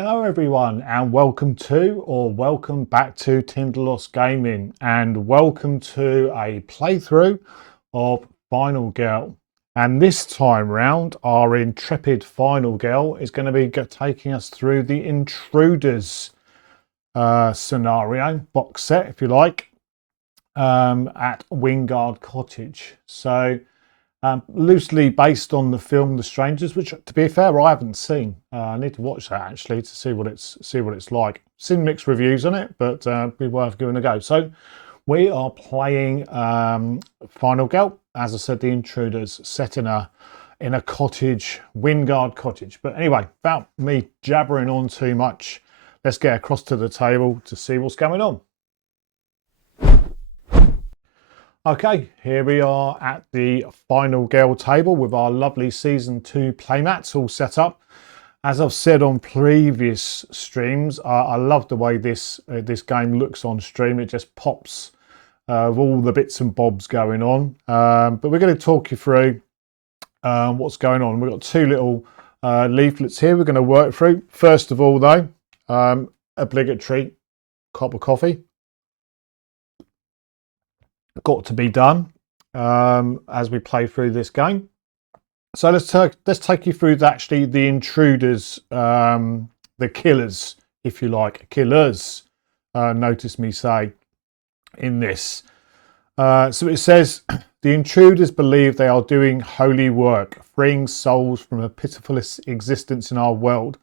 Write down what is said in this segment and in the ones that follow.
Hello everyone and welcome to or welcome back to Tinderloss Gaming and welcome to a playthrough of Final Girl. And this time round our intrepid Final Girl is going to be taking us through the Intruders scenario, box set if you like, at Wingard Cottage. So loosely based on the film The Strangers, which, to be fair, I haven't seen. I need to watch that actually to see what it's like. Seen mixed reviews on it, but be worth giving a go. So we are playing Final Girl, as I said, the Intruders, set in a cottage, Wingard Cottage. But anyway, without me jabbering on too much, let's get across to the table to see what's going on. Okay, here we are at the Final Girl table with our lovely Season 2 playmats all set up. As I've said on previous streams, I love the way this game looks on stream. It just pops with all the bits and bobs going on. But we're going to talk you through what's going on. We've got two little leaflets here we're going to work through. First of all, though, obligatory cup of coffee. Got to be done as we play through this game. So let's take you through the Intruders, the killers, if you like, killers. Notice me say in this. So it says the Intruders believe they are doing holy work, freeing souls from a pitiful existence in our world,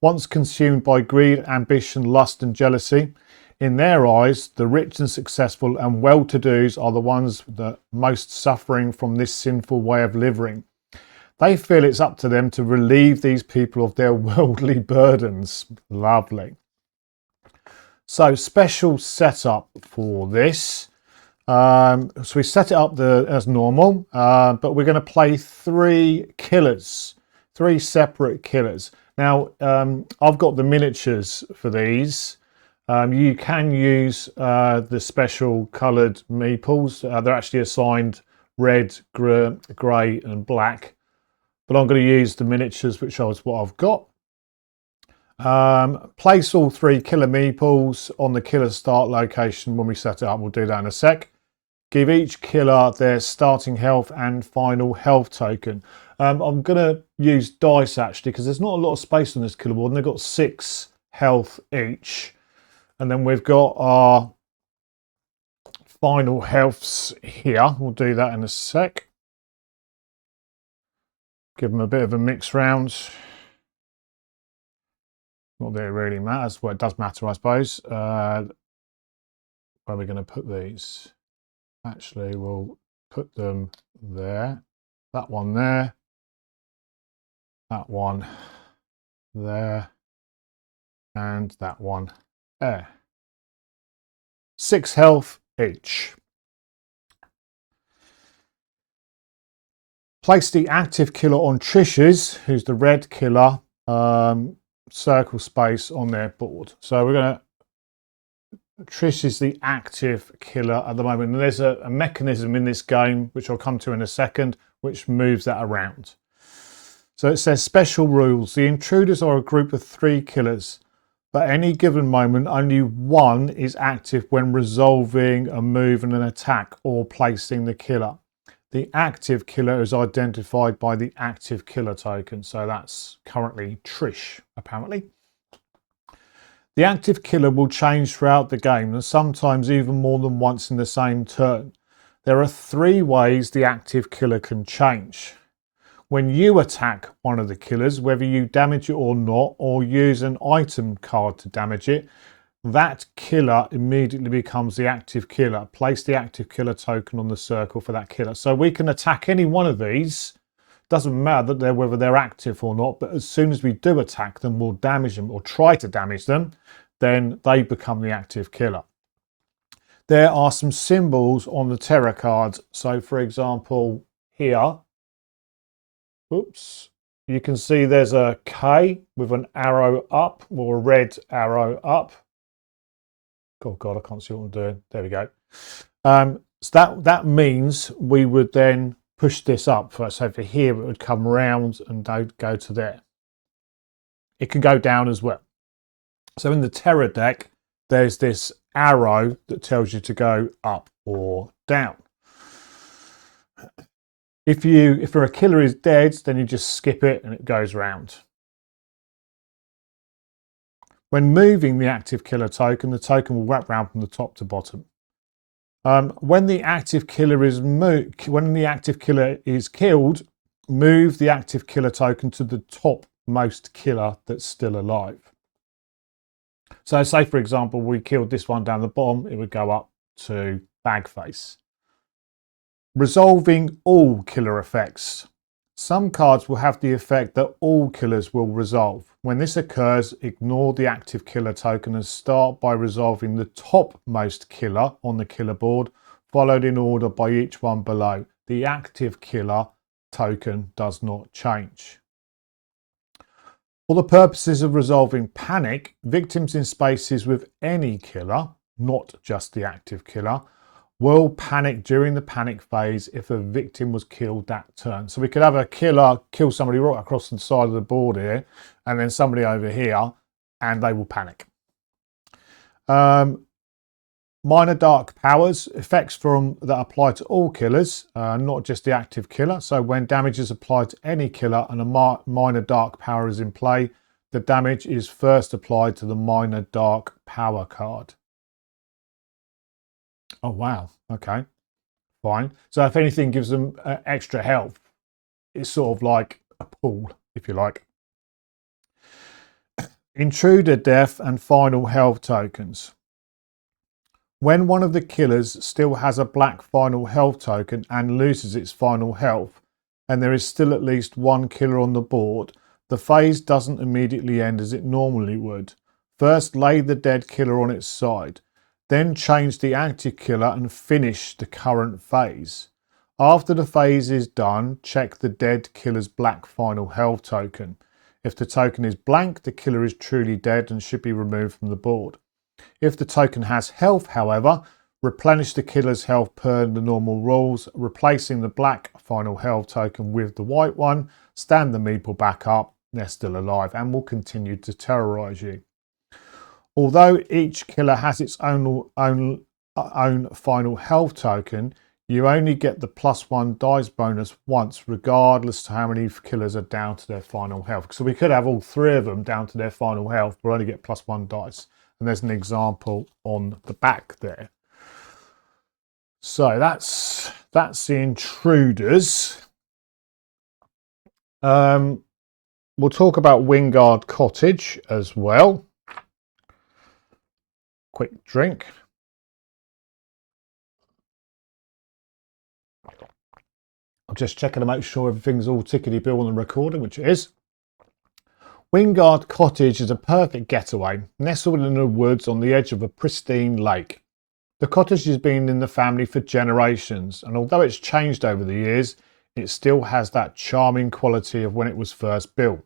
once consumed by greed, ambition, lust, and jealousy. In their eyes, the rich and successful and well-to-dos are the ones that most suffering from this sinful way of living. They feel it's up to them to relieve these people of their worldly burdens. Lovely. So special setup for this. So we set it up as normal, but we're going to play three killers, three separate killers. Now, I've got the miniatures for these. You can use the special coloured meeples. They're actually assigned red, grey and black. But I'm going to use the miniatures, which is what I've got. Place all three killer meeples on the killer start location when we set it up. We'll do that in a sec. Give each killer their starting health and final health token. I'm going to use dice actually because there's not a lot of space on this killer board and they've got 6 health each. And then we've got our final healths here. We'll do that in a sec. Give them a bit of a mix round. Not that it really matters. Well, it does matter, I suppose. Where are we going to put these? Actually, we'll put them there. That one there. That one there. And that one there. 6 health each. Place the active killer on Trish's, who's the red killer, circle space on their board. So we're going to... Trish is the active killer at the moment. And there's a mechanism in this game, which I'll come to in a second, which moves that around. So it says special rules. The Intruders are a group of 3 killers. But at any given moment, only one is active when resolving a move and an attack or placing the killer. The active killer is identified by the active killer token. So that's currently Trish, apparently. The active killer will change throughout the game and sometimes even more than once in the same turn. There are 3 ways the active killer can change. When you attack one of the killers, whether you damage it or not, or use an item card to damage it, that killer immediately becomes the active killer. Place the active killer token on the circle for that killer. So we can attack any one of these. Doesn't matter whether they're active or not, but as soon as we do attack them, we'll damage them or try to damage them, then they become the active killer. There are some symbols on the terror cards. So for example, here, oops, you can see there's a K with an arrow up or a red arrow up. Oh God, I can't see what I'm doing. There we go. So that means we would then push this up. So for here, it would come round and go to there. It can go down as well. So in the terror deck, there's this arrow that tells you to go up or down. If a killer is dead, then you just skip it and it goes round. When moving the active killer token, the token will wrap round from the top to bottom. When the active killer is killed, move the active killer token to the topmost killer that's still alive. So say, for example, we killed this one down the bottom, it would go up to Bagface. Resolving all killer effects. Some cards will have the effect that all killers will resolve. When this occurs, ignore the active killer token and start by resolving the topmost killer on the killer board, followed in order by each one below. The active killer token does not change. For the purposes of resolving panic, victims in spaces with any killer, not just the active killer, will panic during the panic phase if a victim was killed that turn. So we could have a killer kill somebody right across the side of the board here, and then somebody over here, and they will panic. Minor dark powers, effects that apply to all killers, not just the active killer. So when damage is applied to any killer and a minor dark power is in play, the damage is first applied to the minor dark power card. Oh, wow. Okay, fine. So if anything gives them extra health, it's sort of like a pool, if you like. Intruder death and final health tokens. When one of the killers still has a black final health token and loses its final health, and there is still at least one killer on the board, the phase doesn't immediately end as it normally would. First, lay the dead killer on its side. Then change the active killer and finish the current phase. After the phase is done, check the dead killer's black final health token. If the token is blank, the killer is truly dead and should be removed from the board. If the token has health, however, replenish the killer's health per the normal rules, replacing the black final health token with the white one. Stand the meeple back up, they're still alive and will continue to terrorise you. Although each killer has its own final health token, you only get the +1 dice bonus once, regardless to how many killers are down to their final health. So we could have all three of them down to their final health, but only get +1 dice. And there's an example on the back there. So that's the Intruders. We'll talk about Wingard Cottage as well. Quick drink. I'm just checking to make sure everything's all tickety-bill on the recording, which it is. Wingard Cottage is a perfect getaway, nestled in the woods on the edge of a pristine lake. The cottage has been in the family for generations, and although it's changed over the years, it still has that charming quality of when it was first built.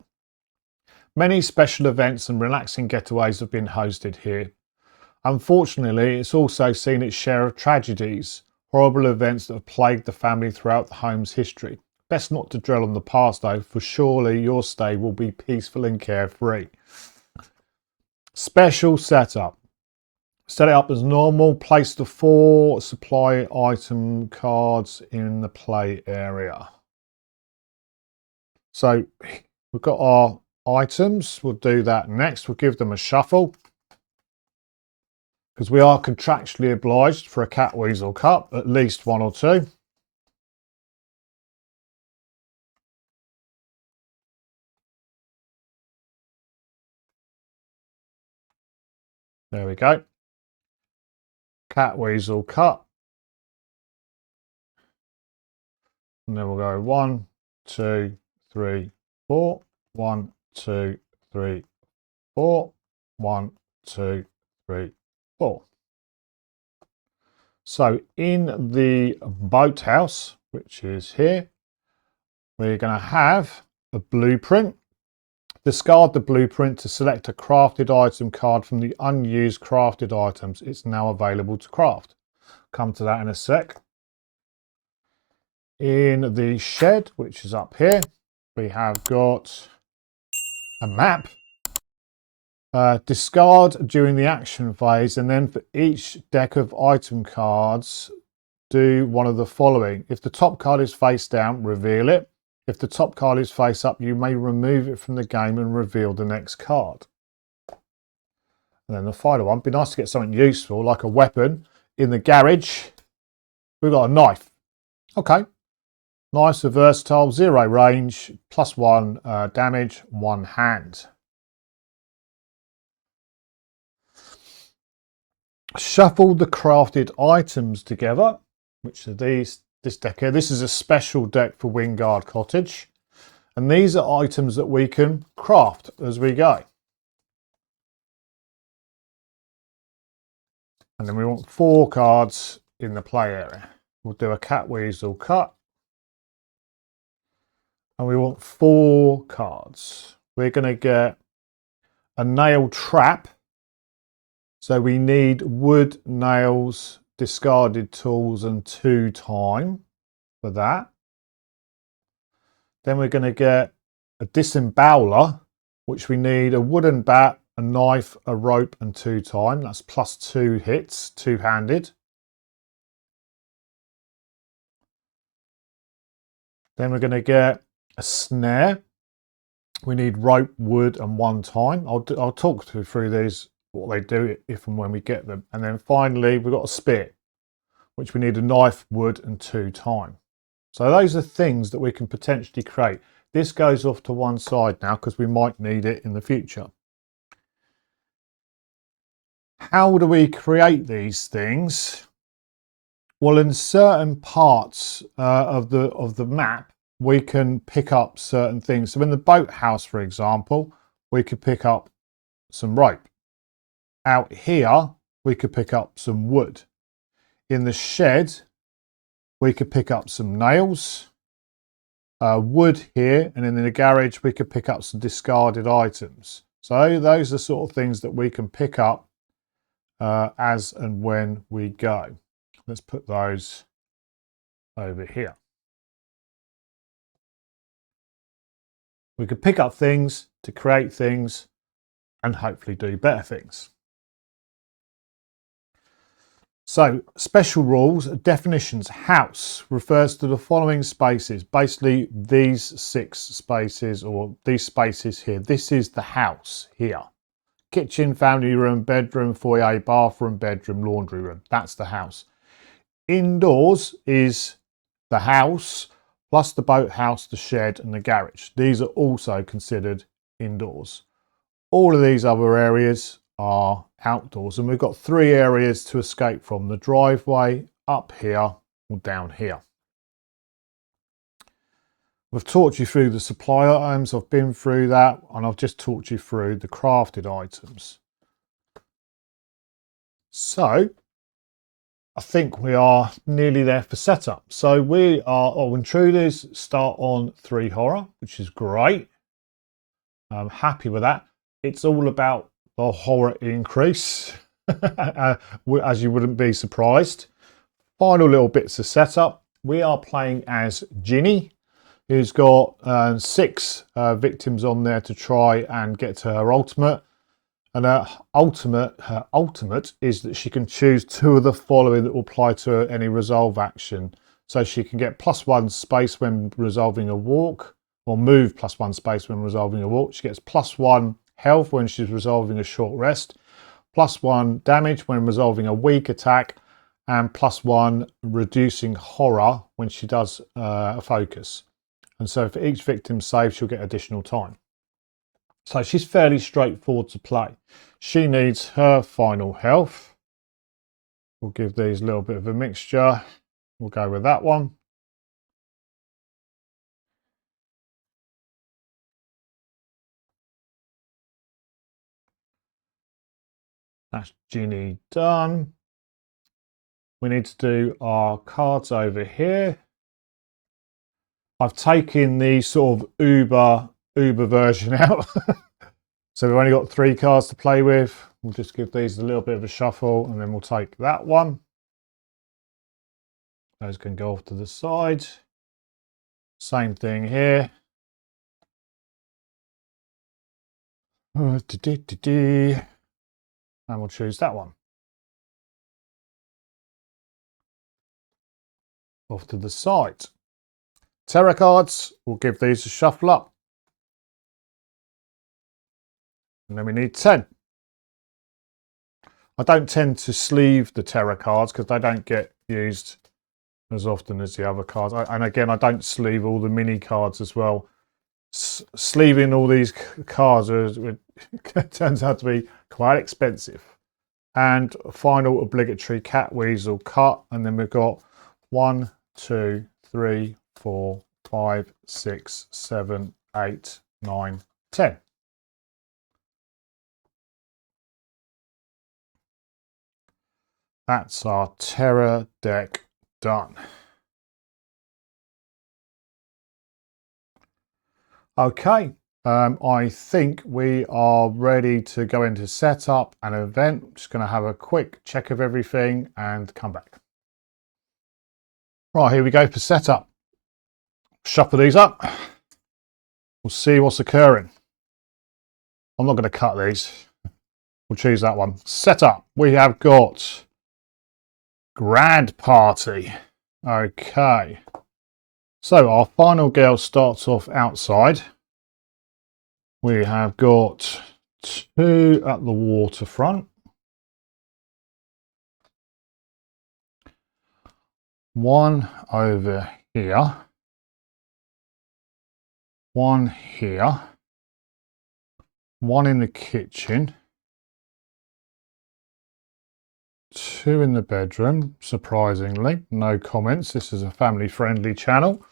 Many special events and relaxing getaways have been hosted here. Unfortunately, it's also seen its share of tragedies, horrible events that have plagued the family throughout the home's history. Best not to dwell on the past though, for surely your stay will be peaceful and carefree. Special setup. Set it up as normal. Place the 4 supply item cards in the play area. So we've got our items. We'll do that next. We'll give them a shuffle, because we are contractually obliged for a cat weasel cup, at least 1 or 2. There we go. Cat weasel cup. And then we'll go 1, 2, 3, 4. 1, 2, 3, 4. 1, 2, 3, 4. So in the boathouse, which is here, we're going to have a blueprint. Discard the blueprint to select a crafted item card from the unused crafted items. It's now available to craft. Come to that in a sec. In the shed, which is up here, we have got a map. Discard during the action phase, and then for each deck of item cards, do one of the following. If the top card is face down, reveal it. If the top card is face up, you may remove it from the game and reveal the next card. And then the final one, be nice to get something useful, like a weapon. In the garage, we've got a knife. Okay. Nice, versatile, 0 range, +1 damage, 1 hand. Shuffle the crafted items together, which are this deck here. This is a special deck for Wingard Cottage. And these are items that we can craft as we go. And then we want 4 cards in the play area. We'll do a cat weasel cut. And we want 4 cards. We're going to get a nail trap. So we need wood, nails, discarded tools, and 2 time for that. Then we're going to get a disemboweler, which we need a wooden bat, a knife, a rope, and 2 time. That's +2 hits, 2-handed. Then we're going to get a snare. We need rope, wood, and 1 time. I'll talk through these, what they do if and when we get them. And then finally, we've got a spit, which we need a knife, wood, and 2 time. So those are things that we can potentially create. This goes off to one side now because we might need it in the future. How do we create these things? Well, in certain parts of the map, we can pick up certain things. So in the boathouse, for example, we could pick up some rope. Out here, we could pick up some wood. In the shed, we could pick up some nails, wood here, and in the garage, we could pick up some discarded items. So those are sort of things that we can pick up as and when we go. Let's put those over here. We could pick up things to create things and hopefully do better things. So, special rules, definitions. House refers to the following spaces. Basically, these 6 spaces, or these spaces here. This is the house here. Kitchen, family room, bedroom, foyer, bathroom, bedroom, laundry room. That's the house. Indoors is the house, plus the boathouse, the shed, and the garage. These are also considered indoors. All of these other areas are outdoors, and we've got 3 areas to escape from: the driveway, up here, or down here. We've talked you through the supply items. I've been through that, and I've just talked you through the crafted items. So I think we are nearly there for setup. So we are, Intruders start on 3 horror, which is great. I'm happy with that. It's all about the horror increase, as you wouldn't be surprised. Final little bits of setup. We are playing as Ginny, who's got 6 victims on there to try and get to her ultimate. And her ultimate is that she can choose 2 of the following that will apply to any resolve action. So she can get +1 space when resolving a walk, or move +1 space when resolving a walk. She gets +1 health when she's resolving a short rest, +1 damage when resolving a weak attack, and +1 reducing horror when she does a focus. And so for each victim saved, she'll get additional time. So she's fairly straightforward to play. She needs her final health. We'll give these a little bit of a mixture. We'll go with that one. That's Ginny done. We need to do our cards over here. I've taken the sort of Uber version out. So we've only got 3 cards to play with. We'll just give these a little bit of a shuffle, and then we'll take that one. Those can go off to the side. Same thing here. And we'll choose that one. Off to the side. Terror cards, we'll give these a shuffle up. And then we need 10. I don't tend to sleeve the terror cards because they don't get used as often as the other cards. And again, I don't sleeve all the mini cards as well. Sleeving all these cards turns out to be quite expensive. And final obligatory cat weasel cut. And then we've got 1, 2, 3, 4, 5, 6, 7, 8, 9, 10. That's our terror deck done. Okay, I think we are ready to go into setup and event. I'm just going to have a quick check of everything and come back. Right, here we go for setup. Shuffle these up. We'll see what's occurring. I'm not going to cut these. We'll choose that one. Setup. We have got Grand Party. Okay. So our final girl starts off outside. We have got 2 at the waterfront. 1 over here. 1 here. 1 in the kitchen. 2 in the bedroom, surprisingly. No comments. This is a family-friendly channel.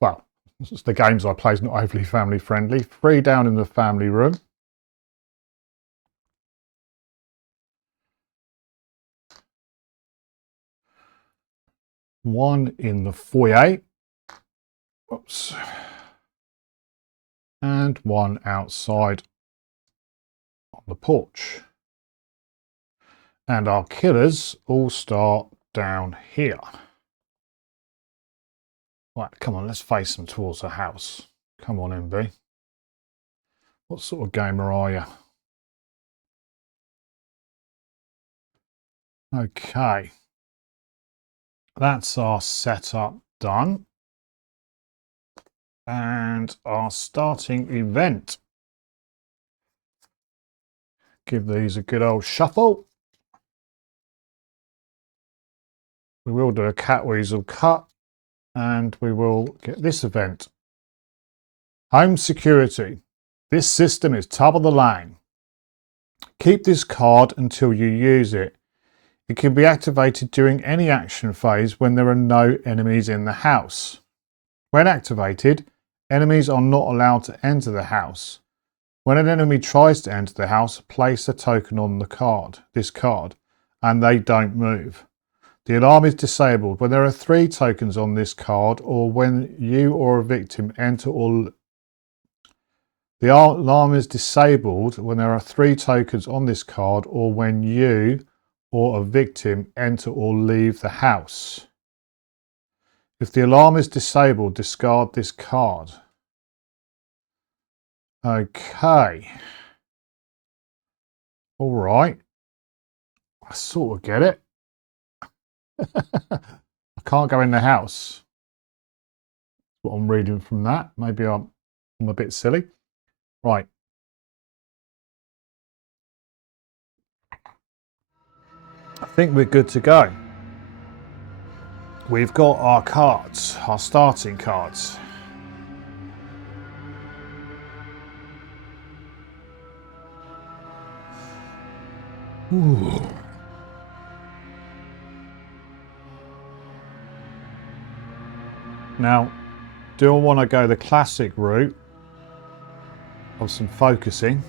Well, the games I play is not overly family-friendly. 3 down in the family room. One in the foyer. Oops. And 1 outside on the porch. And our killers all start down here. Right, come on, let's face them towards the house. Come on, MB. What sort of gamer are you? Okay. That's our setup done. And our starting event. Give these a good old shuffle. We will do a cat weasel cut. And we will get this event. Home security. This system is top of the line. Keep this card until you use it. It can be activated during any action phase when there are no enemies in the house. When activated, enemies are not allowed to enter the house. When an enemy tries to enter the house, place a token on the card, this card, and they don't move. The alarm is disabled when there are 3 tokens on this card or when you or a victim enter or... The alarm is disabled when there are 3 tokens on this card or when you or a victim enter or leave the house. If the alarm is disabled, discard this card. Okay. All right. I sort of get it. I can't go in the house. What I'm reading from that. Maybe I'm a bit silly. Right. I think we're good to go. We've got our cards, our starting cards. Ooh. Now, do I want to go the classic route of some focusing?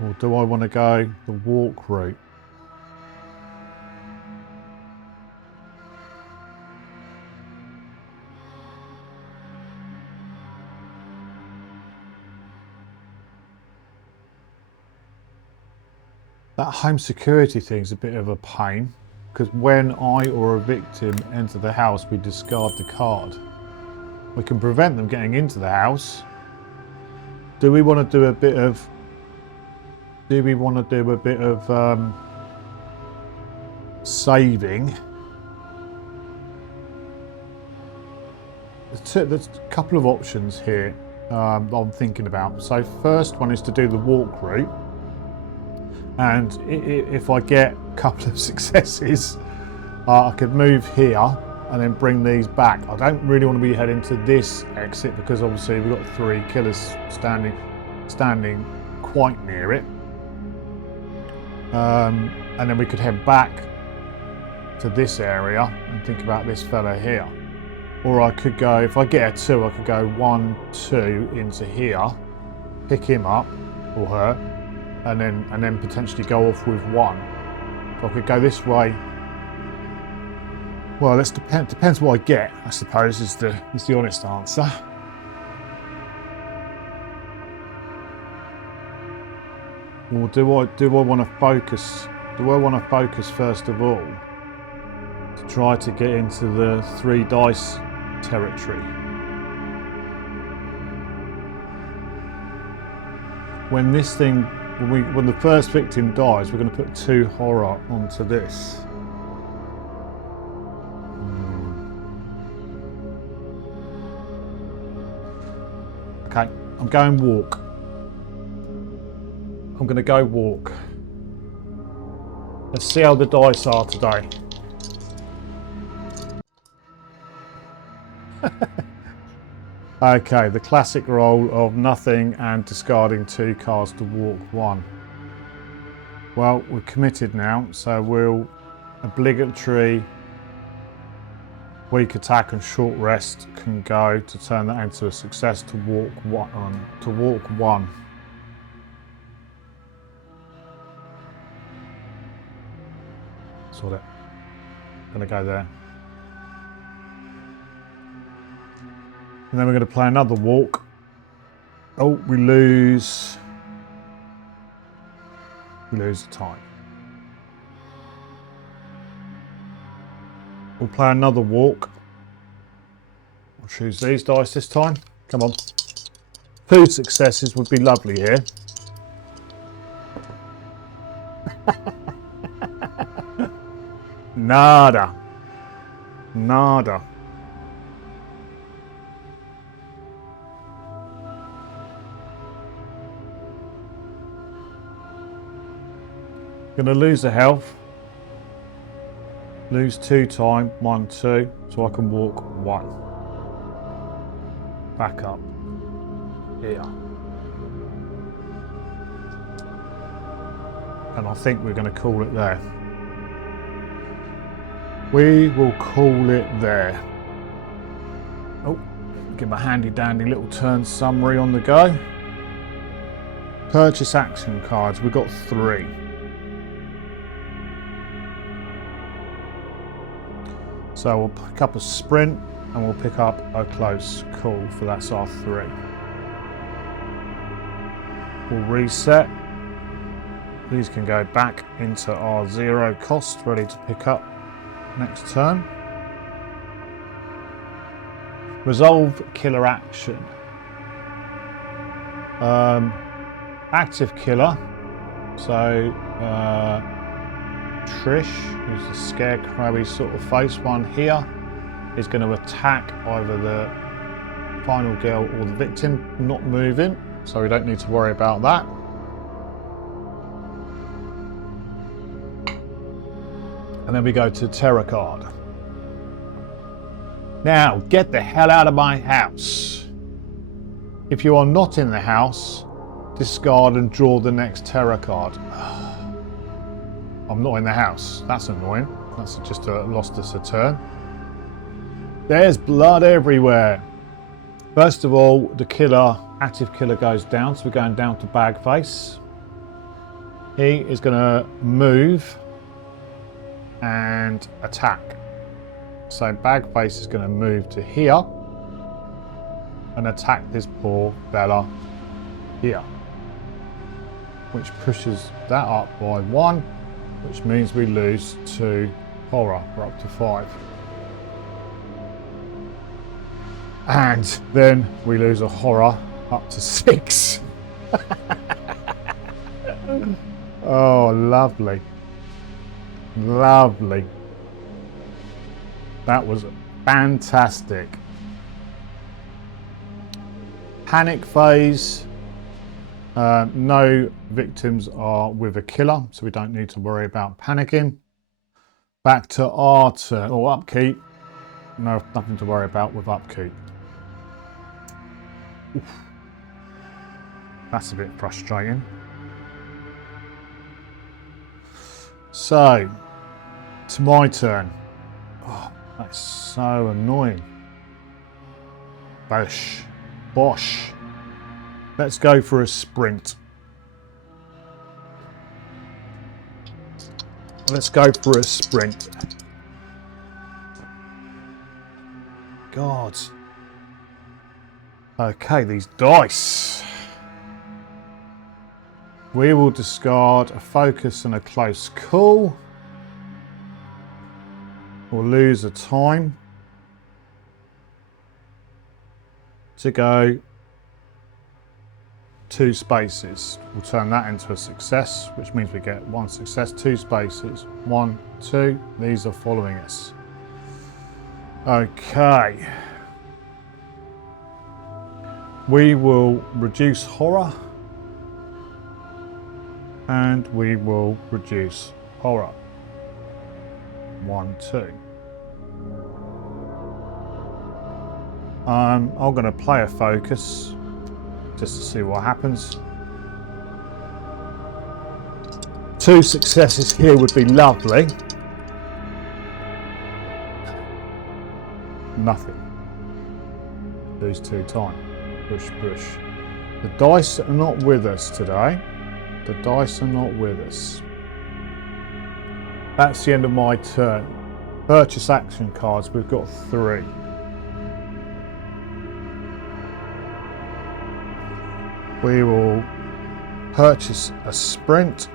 Or do I want to go the walk route? That home security thing is a bit of a pain because when I or a victim enter the house, we discard the card. We can prevent them getting into the house. Do we want to do a bit of... saving? There's a couple of options here that I'm thinking about. So first one is to do the walk route, and if I get a couple of successes, I could move here and then bring these back. I don't really want to be heading to this exit because obviously we've got 3 killers standing quite near it, and then we could head back to this area and think about this fella here. Or I could go, if I get a 2, I could go 1, 2 into here, pick him up or her, and then potentially go off with 1. So I could go this way. Well, it depends what I get, I suppose, is the honest answer. Or do I want to focus? Do I want to focus first of all to try to get into the 3 dice territory? When the first victim dies, we're going to put 2 horror onto this. Okay, I'm going walk. I'm going to go walk. Let's see how the dice are today. Okay, the classic roll of nothing and discarding 2 cards to walk 1. Well, we're committed now, so we'll obligatory weak attack and short rest can go to turn that into a success to walk 1. Sort it. Gonna go there. And then we're going to play another walk. Oh, we lose the time. We'll play another walk. We'll choose these dice this time. Come on. 2 successes would be lovely here. Nada. Nada. Gonna lose the health. Lose 2 time, 1, 2, so I can walk 1. Back up. Here. And I think we're going to call it there. We will call it there. Oh, give my handy dandy little turn summary on the go. Purchase action cards, we've got 3. So we'll pick up a sprint and we'll pick up a close call, for that's our 3. We'll reset. These can go back into our 0 cost, ready to pick up next turn. Resolve killer action. Active killer. So Trish, who's the scarecrowy sort of face one here, is going to attack either the final girl or the victim, not moving, so we don't need to worry about that. And then we go to terror card. Now, get the hell out of my house. If you are not in the house, discard and draw the next terror card. I'm not in the house. That's annoying. That's just lost us a turn. There's blood everywhere. First of all, the killer, active killer, goes down. So we're going down to Bagface. He is going to move and attack. So Bagface is going to move to here and attack this poor fella here, which pushes that up by 1, which means we lose 2 horror. We're up to 5. And then we lose a horror up to 6. Oh, lovely. Lovely. That was fantastic. Panic phase. No victims are with a killer, so we don't need to worry about panicking. Back to our turn, or upkeep. No, nothing to worry about with upkeep. Oof. That's a bit frustrating. So, it's my turn. Oh, that's so annoying. Bosh. Bosh. Let's go for a sprint. Let's go for a sprint. God. Okay, these dice. We will discard a focus and a close call. We'll lose a time to go 2 spaces. We'll turn that into a success, which means we get 1 success, 2 spaces. 1, 2. These are following us. Okay. We will reduce horror. And we will reduce horror. 1, 2. I'm going to play a focus just to see what happens. 2 successes here would be lovely. Nothing. Lose 2 times. Push, push. The dice are not with us today. The dice are not with us. That's the end of my turn. Purchase action cards. We've got 3. We will purchase a sprint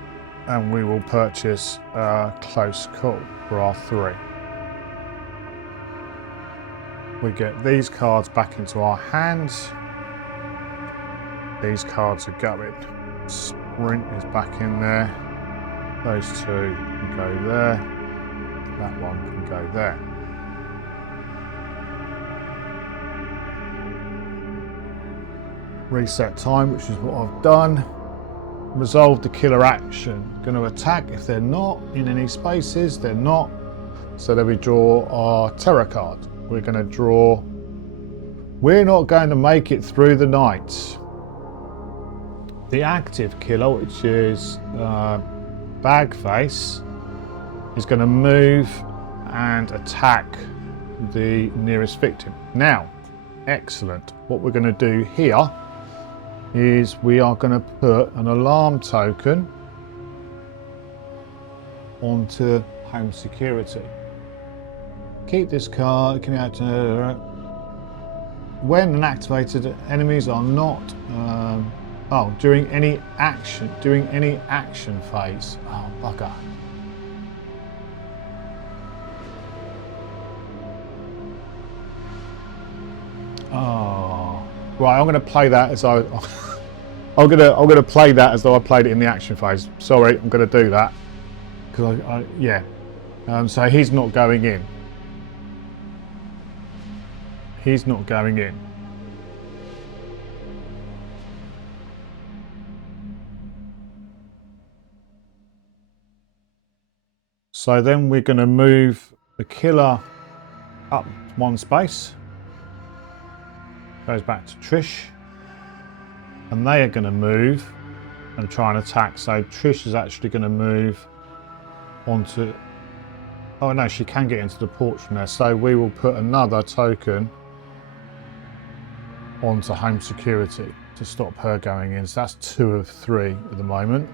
and we will purchase a close call for our 3. We get these cards back into our hands. These cards are going. Sprint is back in there. Those 2 can go there. That one can go there. Reset time, which is what I've done. Resolve the killer action. Going to attack if they're not in any spaces. They're not. So then we draw our terror card. We're going to draw. We're not going to make it through the night. The active killer, which is Bagface, is going to move and attack the nearest victim. Now, excellent. What we're going to do here is we are going to put an alarm token onto home security. Keep this card. When inactivated, enemies are not. During any action phase. Oh, bugger. Oh, right. I'm going to play that as I'm going to play that as though I played it in the action phase. Sorry, I'm going to do that because yeah. So he's not going in. He's not going in. So then we're going to move the killer up 1 space. Goes back to Trish. And they are going to move and try and attack. So Trish is actually going to move onto... Oh no, she can get into the porch from there. So we will put another token onto home security to stop her going in. So that's 2 of 3 at the moment.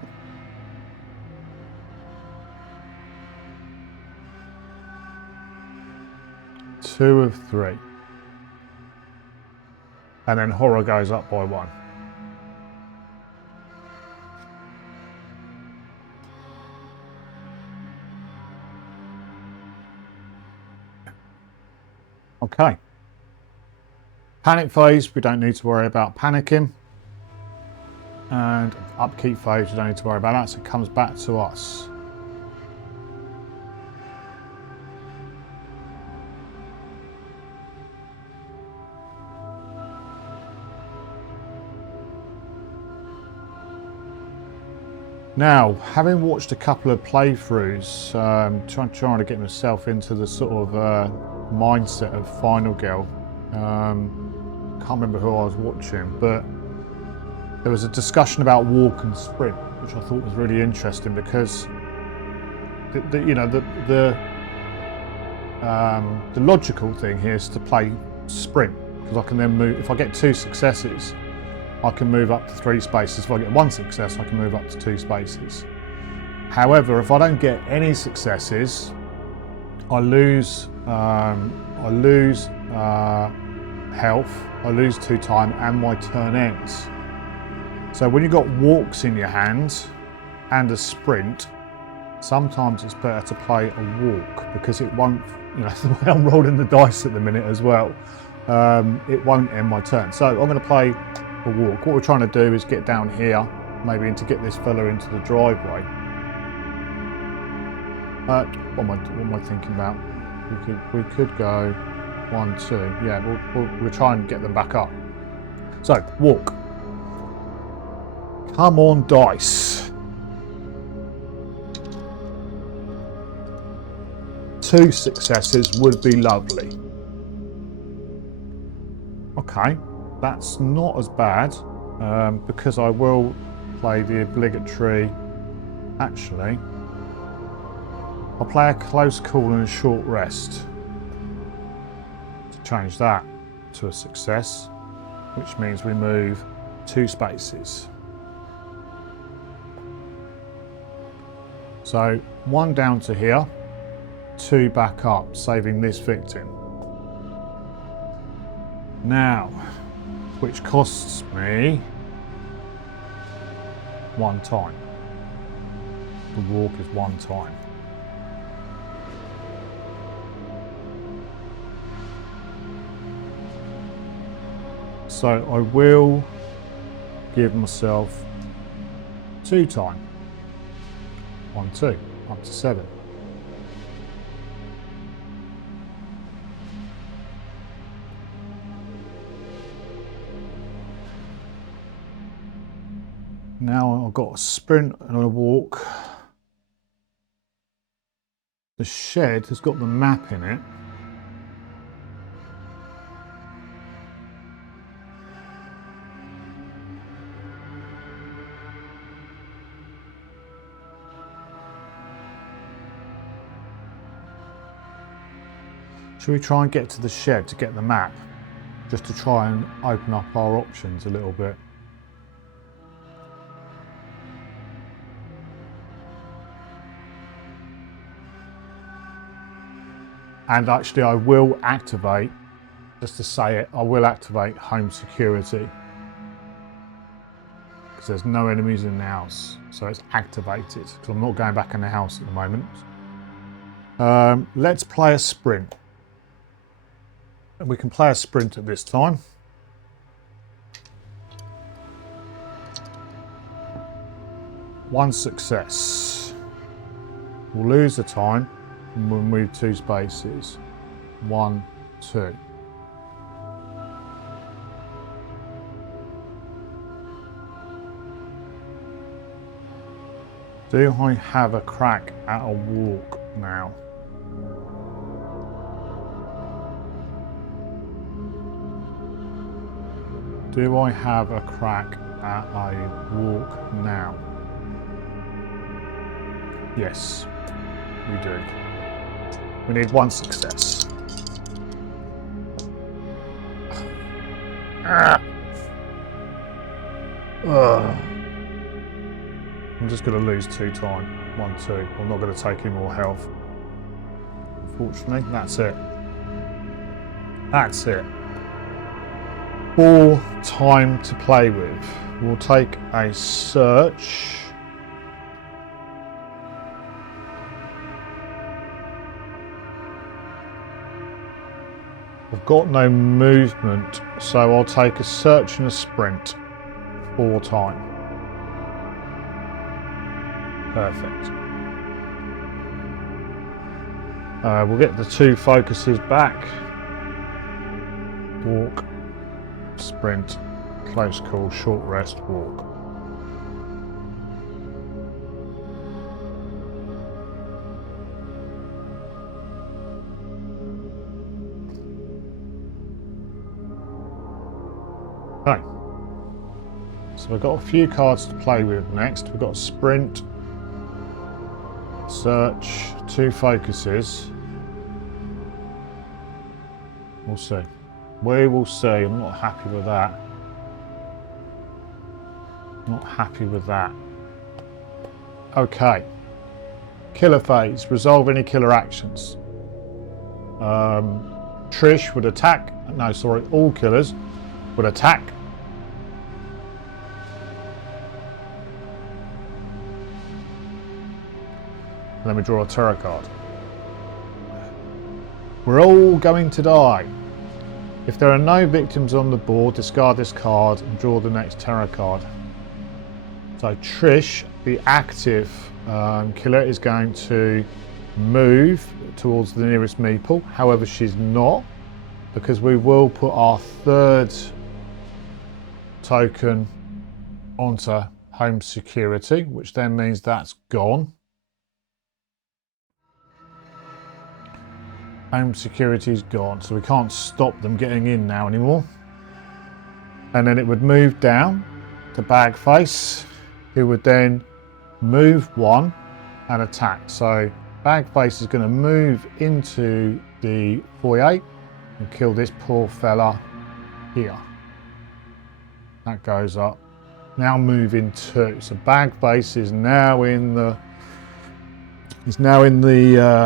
Two of 3. And then horror goes up by 1. Okay. Panic phase, we don't need to worry about panicking. And upkeep phase, we don't need to worry about that, so it comes back to us. Now, having watched a couple of playthroughs, trying to get myself into the sort of mindset of Final Girl, can't remember who I was watching, but there was a discussion about walk and sprint, which I thought was really interesting because the logical thing here is to play sprint, because I can then move. If I get 2 successes, I can move up to 3 spaces. If I get 1 success, I can move up to 2 spaces. However, if I don't get any successes, I lose health, I lose 2 time, and my turn ends. So when you've got walks in your hand and a sprint, sometimes it's better to play a walk, because it won't, the way I'm rolling the dice at the minute as well, it won't end my turn. So I'm going to play a walk. What we're trying to do is get down here, maybe to get this fella into the driveway. What am I thinking about? We could go 1, 2. Yeah, we'll try and get them back up. So walk. Come on, dice. 2 successes would be lovely. Okay, that's not as bad, because I will play the obligatory. Actually, I'll play a close call and a short rest to change that to a success, which means we move 2 spaces. So 1 down to here, 2 back up, saving this victim. Now, which costs me 1 time. The walk is 1 time. So I will give myself 2 time. 1, 2, up to 7. Now I've got a sprint and a walk. The shed has got the map in it. Should we try and get to the shed to get the map? Just to try and open up our options a little bit. And actually I will activate, just to say it, I will activate home security. Because there's no enemies in the house. So it's activated, because I'm not going back in the house at the moment. Let's play a sprint. And we can play a sprint at this time. One success. We'll lose the time. And we'll move 2 spaces. 1, 2. Do I have a crack at a walk now? Do I have a crack at a walk now? Yes, we do. We need 1 success. I'm just going to lose 2 time. 1, 2. I'm not going to take any more health. Unfortunately, that's it. That's it. 4 time to play with. We'll take a search. I've got no movement, so I'll take a search and a sprint 4 times. Perfect. We'll get the 2 focuses back. Walk, sprint, close call, short rest, walk. Okay. So we've got a few cards to play with next. We've got sprint, search, 2 focuses. We'll see. We will see. I'm not happy with that. Not happy with that. Okay. Killer phase. Resolve any killer actions. Trish would attack. No, sorry. All killers would attack. Let me draw a terror card. We're all going to die. If there are no victims on the board, discard this card and draw the next terror card. So Trish, the active killer, is going to move towards the nearest meeple. However, she's not, because we will put our 3rd token onto home security, which then means that's gone. Home security's gone, so we can't stop them getting in now anymore. And then it would move down to Bagface, who would then move 1 and attack. So Bagface is going to move into the foyer and kill this poor fella here. That goes up. Now moving 2. So Bagface is now in the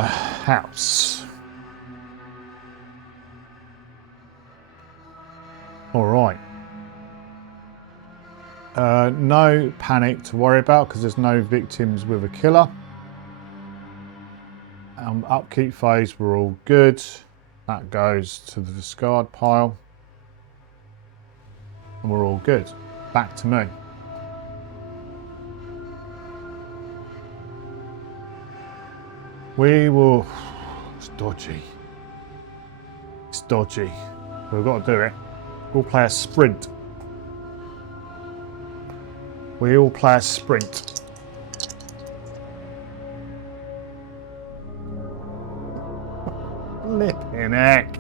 house. All right. No panic to worry about because there's no victims with a killer. Upkeep phase, we're all good. That goes to the discard pile. And we're all good. Back to me. We will... It's dodgy. It's dodgy. We've got to do it. We'll play a sprint. We all play a sprint. Flipping heck.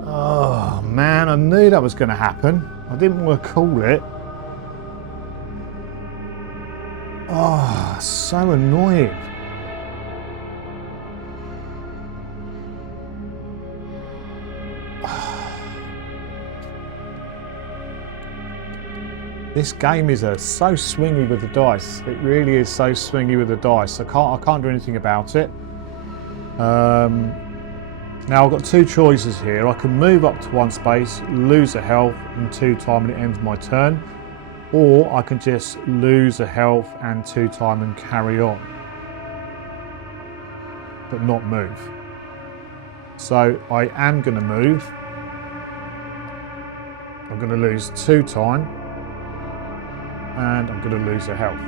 Oh man, I knew that was going to happen. I didn't want to call it. Oh, so annoying. This game is so swingy with the dice. It really is so swingy with the dice. I can't do anything about it. Now I've got 2 choices here. I can move up to 1 space, lose a health, and 2 time and it ends my turn. Or I can just lose a health and 2 time and carry on. But not move. So I am going to move. I'm going to lose 2 time. And I'm going to lose a health.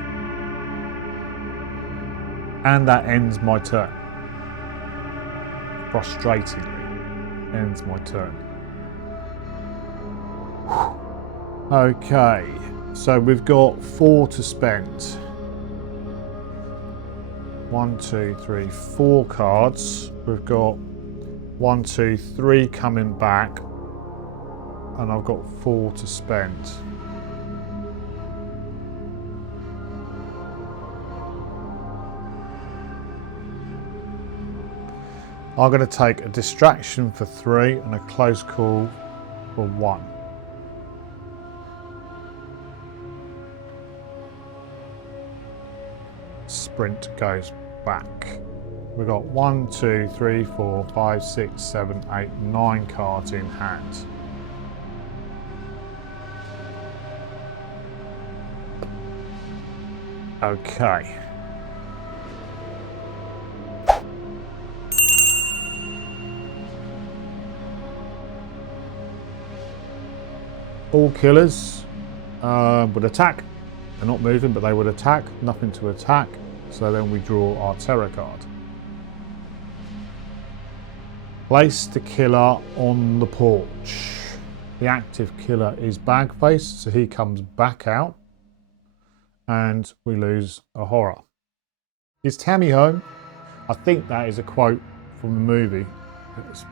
And that ends my turn. Frustratingly, ends my turn. Okay, so we've got 4 to spend. 1, 2, 3, 4 cards. We've got 1, 2, 3 coming back. And I've got 4 to spend. I'm going to take a distraction for 3 and a close call for 1. Sprint goes back. We've got 1, 2, 3, 4, 5, 6, 7, 8, 9 cards in hand. Okay. All killers would attack. They're not moving, but they would attack. Nothing to attack. So then we draw our terror card. Place the killer on the porch. The active killer is bag-faced, so he comes back out. And we lose a horror. Is Tammy home? I think that is a quote from the movie,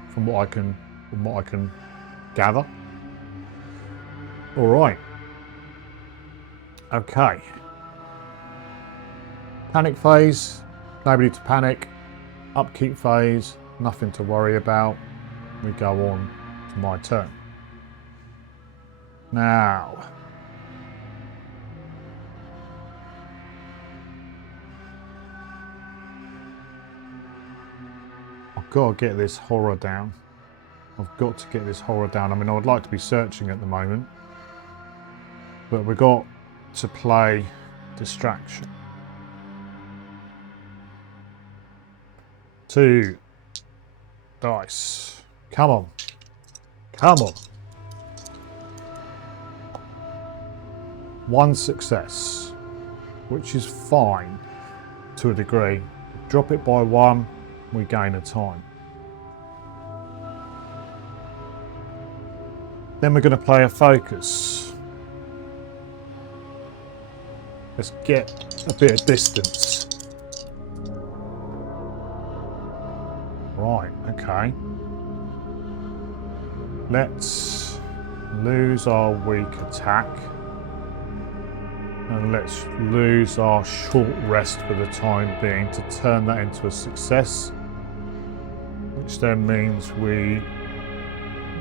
from what I can gather. All right. Okay. Panic phase. Nobody to panic. Upkeep phase. Nothing to worry about. We go on to my turn. Now. I've got to get this horror down. I've got to get this horror down. I mean, I would like to be searching at the moment. But we've got to play distraction. 2 dice. Come on. Come on. 1 success, which is fine to a degree. Drop it by 1, we gain a time. Then we're going to play a focus. Let's get a bit of distance. Right, okay. Let's lose our weak attack. And let's lose our short rest for the time being to turn that into a success. Which then means we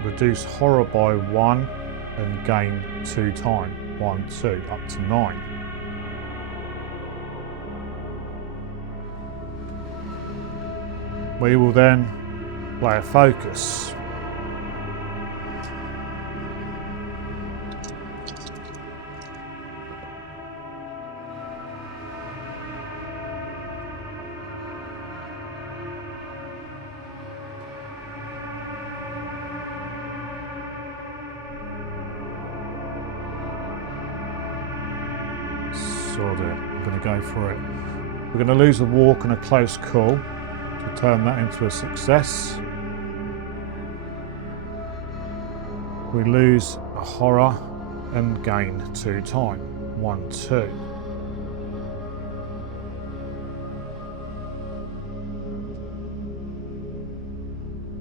reduce horror by 1 and gain 2 time. 1, 2, up to 9. We will then play a focus. Sod it, I'm going to go for it. We're going to lose a walk and a close call to turn that into a success. We lose a horror and gain 2 time. 1, 2.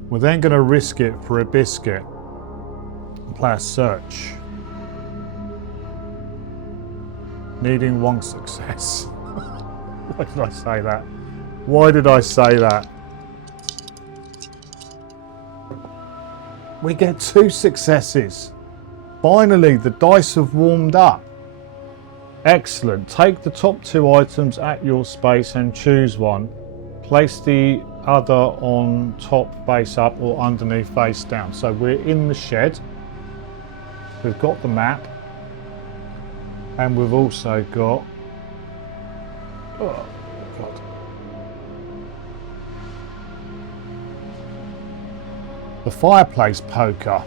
We're then going to risk it for a biscuit and play a search. Needing 1 success. Why did I say that? Why did I say that? We get 2 successes. Finally, the dice have warmed up. Excellent. Take the top 2 items at your space and choose one. Place the other on top face up or underneath face down. So we're in the shed. We've got the map. And we've also got, oh God, the fireplace poker.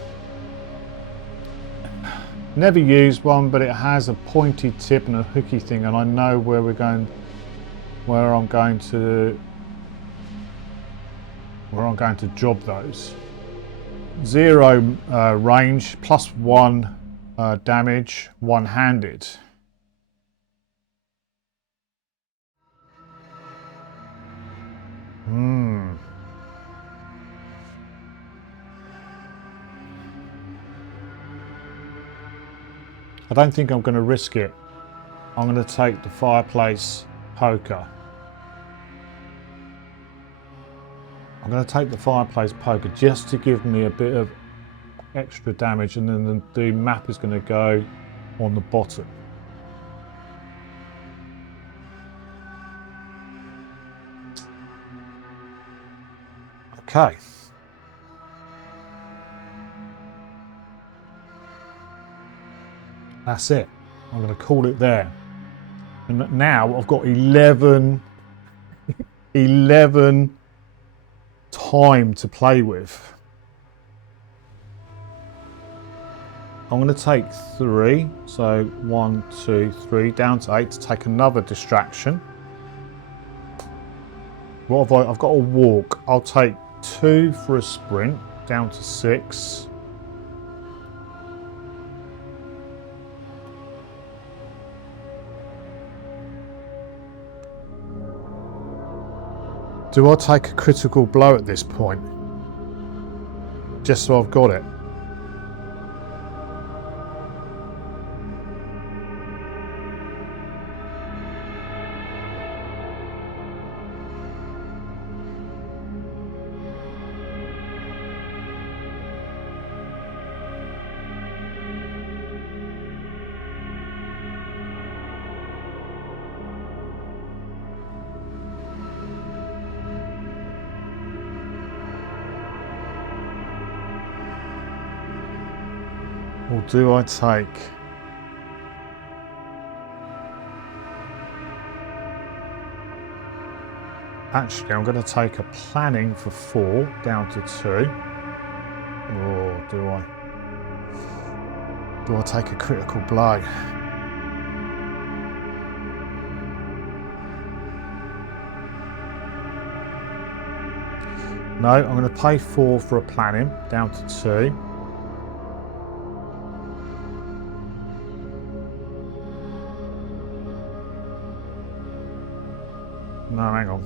Never used one, but it has a pointy tip and a hooky thing, and I know where I'm going to job those. 0 range, +1 damage, one-handed. I don't think I'm going to risk it. I'm going to take the fireplace poker. I'm going to take the fireplace poker just to give me a bit of extra damage, and then the map is going to go on the bottom. Okay. That's it. I'm going to call it there. And now I've got 11 time to play with. I'm going to take 3. So 1, 2, 3, down to 8 to take another distraction. What have I've got a walk. I'll take 2 for a sprint, down to 6. Do I take a critical blow at this point? Just so I've got it. Or do I take... Actually, I'm going to take a planning for 4, down to 2. Or do I? Do I take a critical blow? No, I'm going to pay 4 for a planning, down to 2. No, hang on.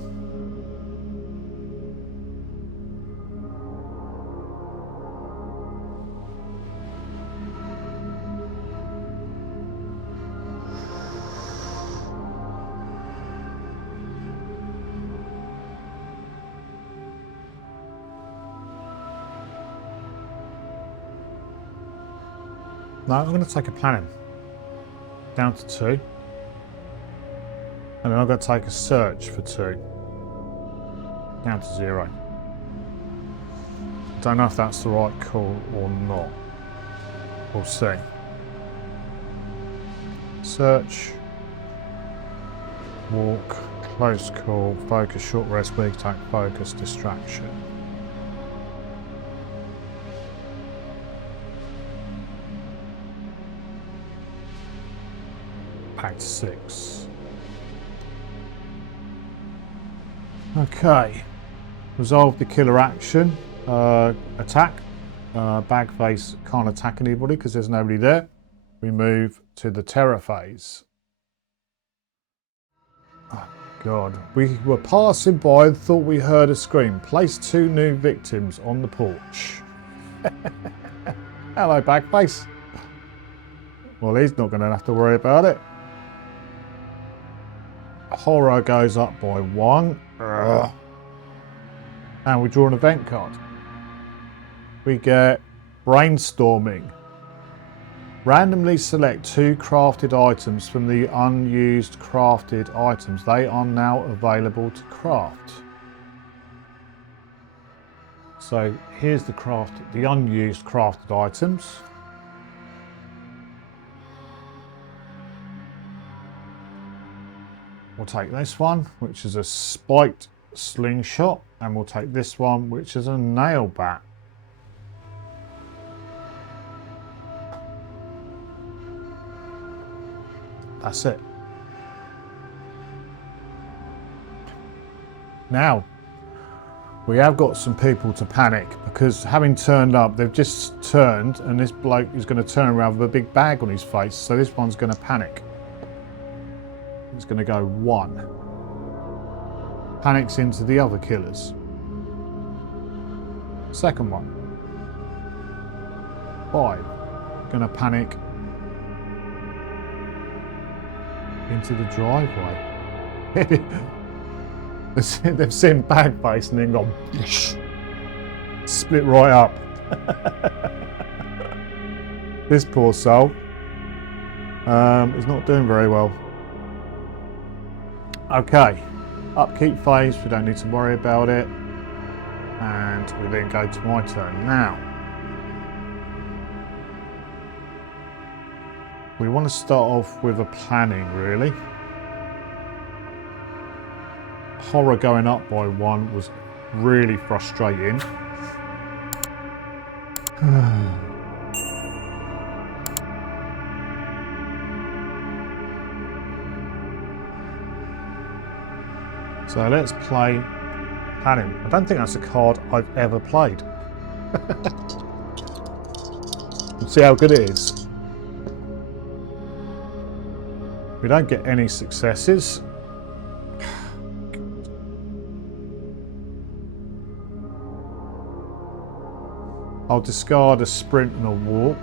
No, I'm going to take a planning, down to 2. And then I've got to take a search for 2, down to 0. Don't know if that's the right call or not. We'll see. Search, walk, close call, focus, short rest, weak attack, focus, distraction. Back to 6. Okay. Resolve the killer action. Attack. Bag face can't attack anybody because there's nobody there. We move to the terror phase. Oh God. We were passing by and thought we heard a scream. Place 2 new victims on the porch. Hello, bag face. Well, he's not going to have to worry about it. Horror goes up by 1. And we draw an event card. We get brainstorming. Randomly select 2 crafted items from the unused crafted items. They are now available to craft. So here's the unused crafted items. We'll take this one, which is a spiked slingshot, and we'll take this one, which is a nail bat. That's it. Now, we have got some people to panic because having turned up, they've just turned and this bloke is going to turn around with a big bag on his face. So this one's going to panic. It's going to go 1. Panics into the other killers. Second one. 5. Going to panic into the driveway. They've seen bag face and then gone split right up. This poor soul is not doing very well. Okay, upkeep phase, we don't need to worry about it. And we then go to my turn. Now, we want to start off with a planning, really. Horror going up by 1 was really frustrating. So let's play Planning. I don't think that's a card I've ever played. We'll see how good it is. We don't get any successes. I'll discard a sprint and a walk.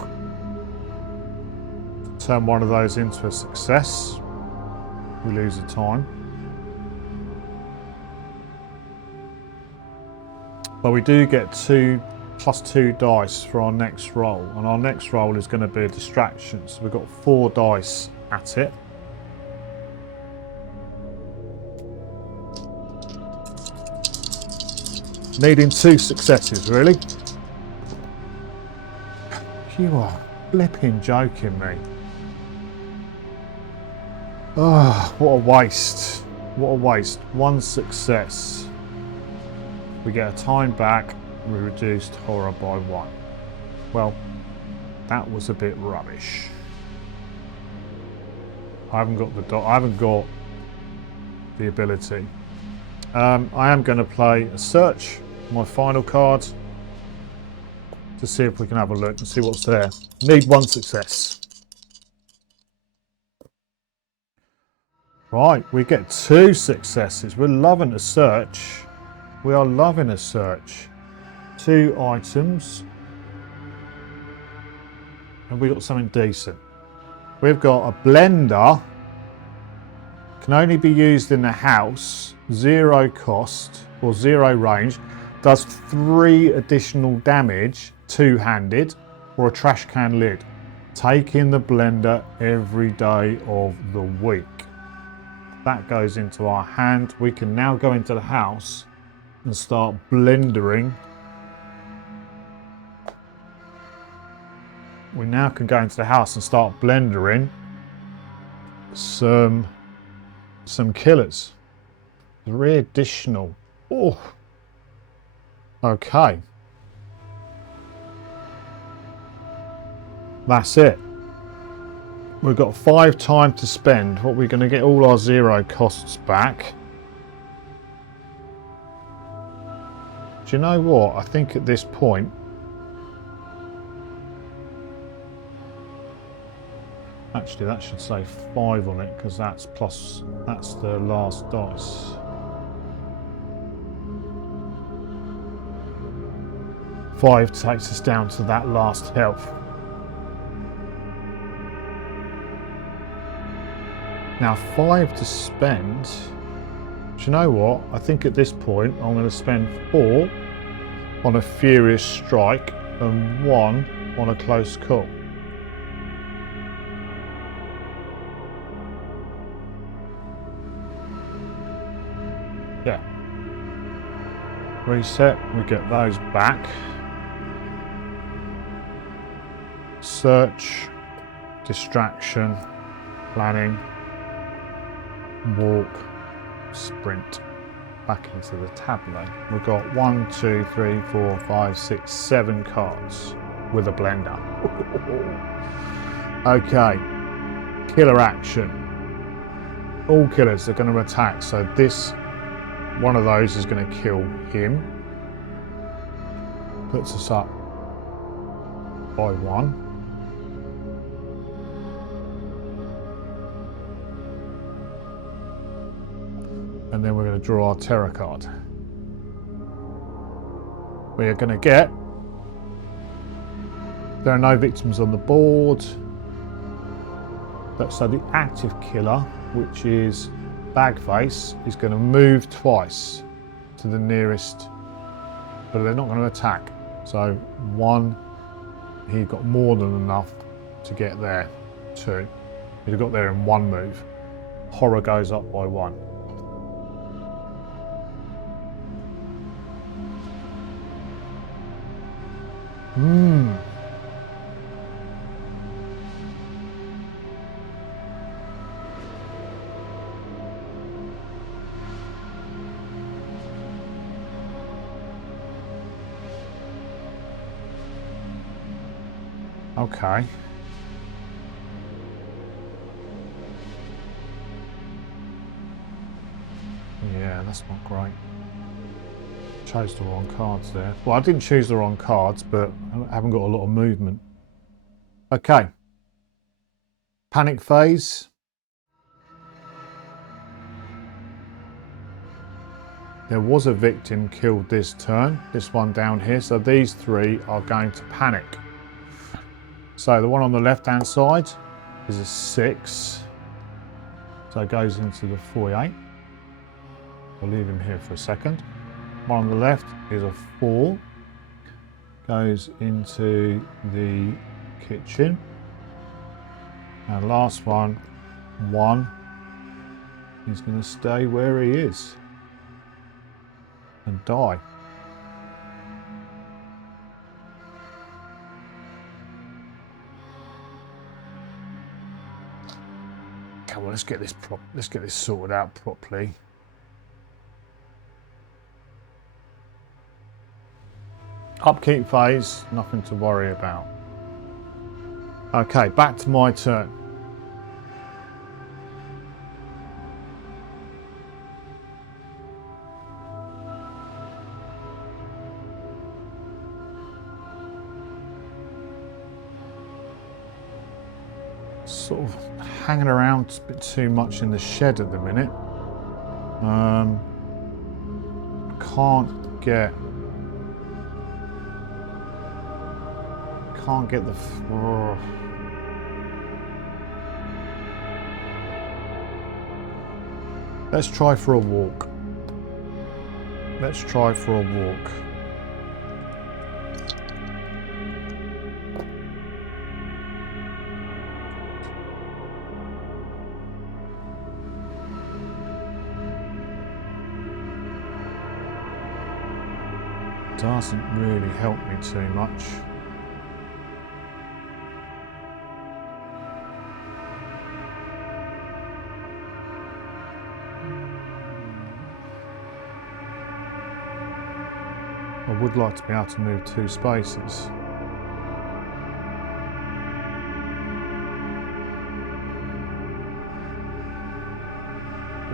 Turn one of those into a success. We lose the time. But we do get +2 dice for our next roll. And our next roll is going to be a distraction. So we've got 4 dice at it. Needing 2 successes, really. You are flipping joking me. Oh, what a waste. What a waste. 1 success. We get a time back. We reduced horror by 1. Well, that was a bit rubbish. I haven't got the ability. I am going to play a search, my final card, to see if we can have a look and see what's there. Need 1 success. Right, we get 2 successes. We're loving a search. We are loving a search. 2 items. And we got something decent. We've got a blender. Can only be used in the house. 0 cost or 0 range. Does 3 additional damage, 2-handed, or a trash can lid. Take in the blender every day of the week. That goes into our hand. We can now go into the house and start blendering. We now can go into the house and start blendering some killers. 3 additional. Oh. Okay. That's it. We've got 5 time to spend. What we're going to get all our 0 costs back. Do you know what? I think at this point, actually that should say 5 on it because that's the last dice. Five takes us down to that last health. Now 5 to spend. Do you know what? I think at this point I'm going to spend 4 on a furious strike and 1 on a close call. Yeah. Reset, we get those back. Search, distraction, planning, walk, sprint. Back into the tableau. We've got 1, 2, 3, 4, 5, 6, 7 cards with a blender. Okay. Killer action. All killers are going to attack, so this one of those is going to kill him. Puts us up by 1. And then we're going to draw our terror card. We are going to get, there are no victims on the board. So the active killer, which is Bagface, is going to move twice to the nearest, but they're not going to attack. So 1, he got more than enough to get there. 2, he got there in 1 move. Horror goes up by 1. Okay. Yeah, That's not great. Chose the wrong cards there. Well, I didn't choose the wrong cards, but I haven't got a lot of movement. Okay. Panic phase. There was a victim killed this turn, this one down here, so these three are going to panic. So the one on the left hand side is a 6, so it goes into the foyer. I'll leave him here for a second. One on the left is a 4, goes into the kitchen. And last one, 1, he's going to stay where he is and die. Okay, well, let's get this sorted out properly. Upkeep phase, nothing to worry about. Okay, back to my turn. Sort of hanging around a bit too much in the shed at the minute. Can't get the. Let's try for a walk. Let's try for a walk. Doesn't really help me too much. I would like to be able to move 2 spaces.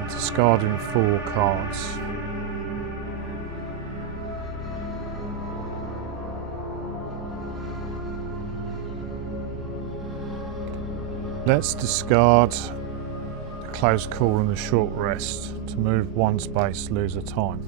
Discarding 4 cards. Let's discard the close call and the short rest to move 1 space, lose a time.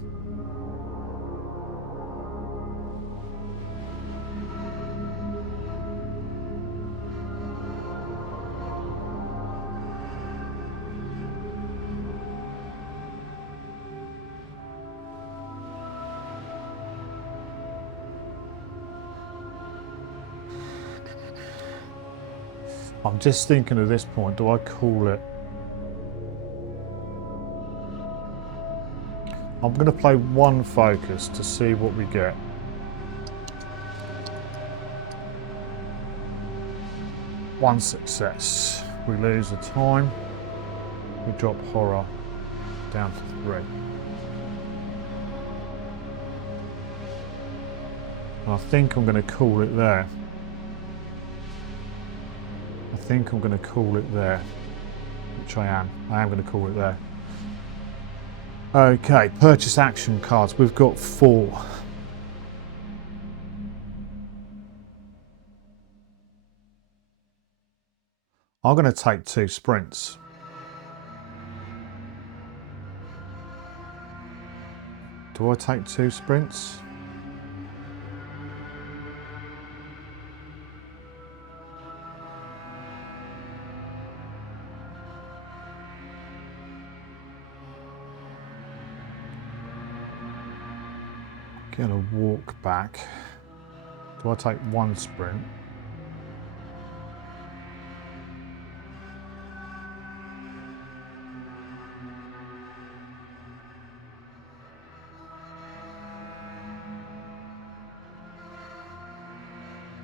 I'm just thinking at this point, do I call it? I'm going to play 1 focus to see what we get. One success. We lose a time. We drop horror down to 3. And I think I'm going to call it there. I think I'm going to call it there, which I am. I am going to call it there. Okay, purchase action cards. We've got 4. I'm going to take 2 sprints. Do I take 2 sprints? Gonna walk back. Do I take 1 sprint?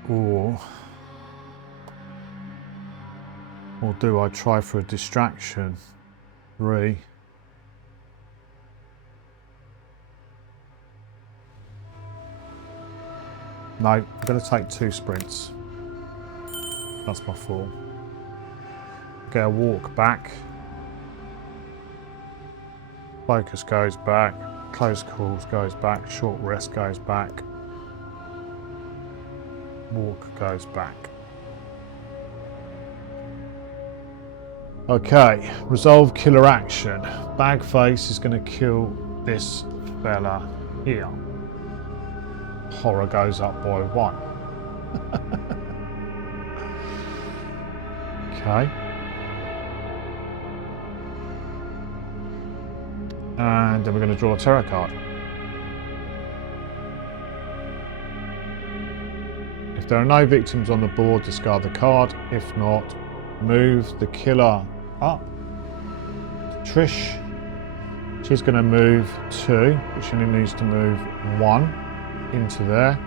Or do I try for a distraction? 3. No, I'm going to take 2 sprints. That's my 4. Okay, I'll walk back. Focus goes back. Close calls goes back. Short rest goes back. Walk goes back. Okay, resolve killer action. Bag face is going to kill this fella here. Horror goes up by 1. Okay. And then we're going to draw a terror card. If there are no victims on the board, discard the card. If not, move the killer up. Trish, she's going to move 2, but she only needs to move 1 into there.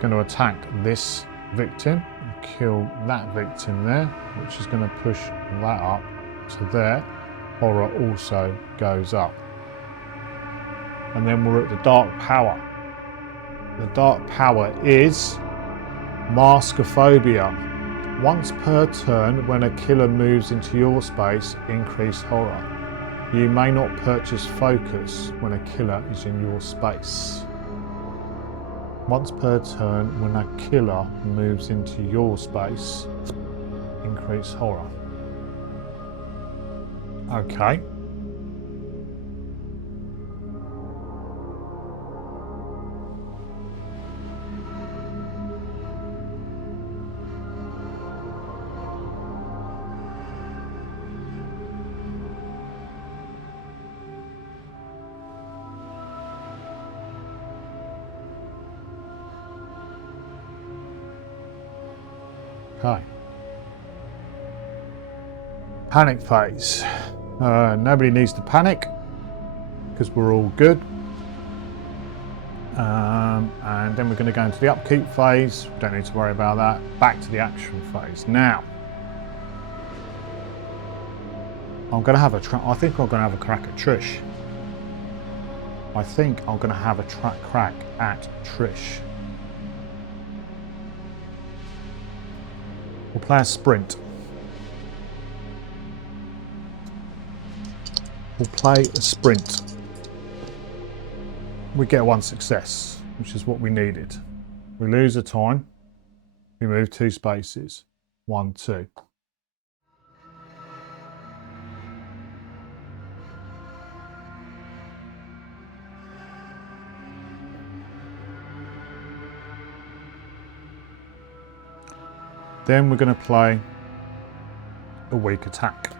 Going to attack this victim and kill that victim there, which is going to push that up to there. Horror also goes up. And then we're at the dark power. The dark power is Maskophobia. Once per turn, when a killer moves into your space, increase horror. You may not purchase focus when a killer is in your space. Once per turn, when a killer moves into your space, increase horror. Okay. Okay. Panic phase. Nobody needs to panic because we're all good. And then we're going to go into the upkeep phase. Don't need to worry about that. Back to the action phase. Now, I'm going to have I think I'm going to have a crack at Trish. I think I'm going to have a crack at Trish. We'll play a sprint. We'll play a sprint. We get 1 success, which is what we needed. We lose a time. We move 2 spaces. 1, 2. Then we're going to play a weak attack.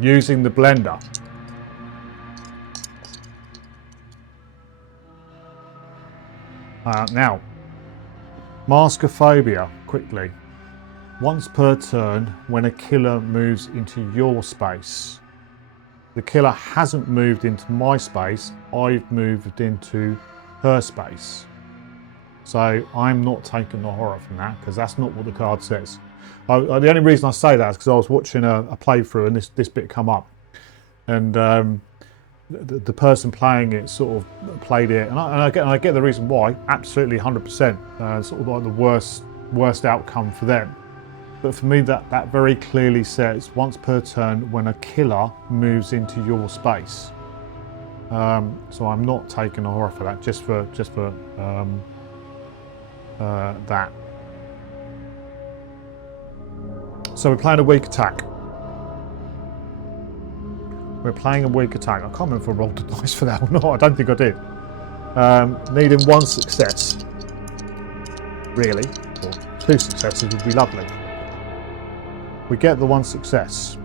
Using the blender. Now, Maskophobia, quickly. Once per turn, when a killer moves into your space. The killer hasn't moved into my space, I've moved into her space. So I'm not taking the horror from that because that's not what the card says. The only reason I say that is because I was watching a playthrough and this bit come up, and the person playing it sort of played it, and I get the reason why. Absolutely, 100%. Sort of like the worst outcome for them. But for me, that very clearly says once per turn when a killer moves into your space. So I'm not taking the horror for that. Just for that. So we're playing a weak attack. We're playing a weak attack. I can't remember if I rolled the dice for that or not. I don't think I did. Needing 1 success. Really. Or 2 successes would be lovely. We get the 1 success.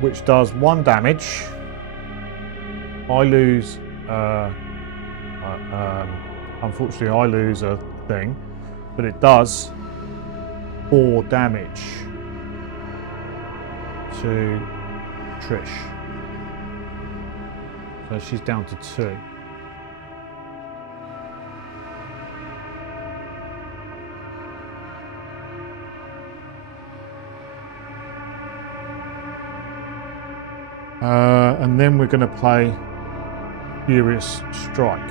Which does 1 damage. I lose... unfortunately, I lose a thing, but it does 4 damage to Trish. So she's down to 2. And then we're going to play Furious Strike.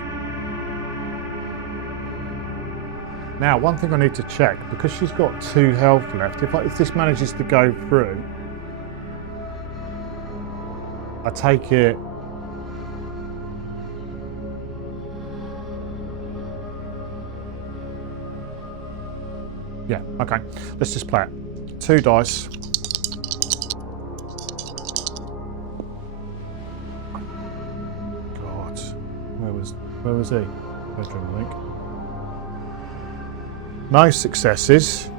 Now, one thing I need to check, because she's got 2 health left, if this manages to go through, I take it. Yeah, okay. Let's just play it. 2 dice. God, where was he? Bedroom, I think. No successes.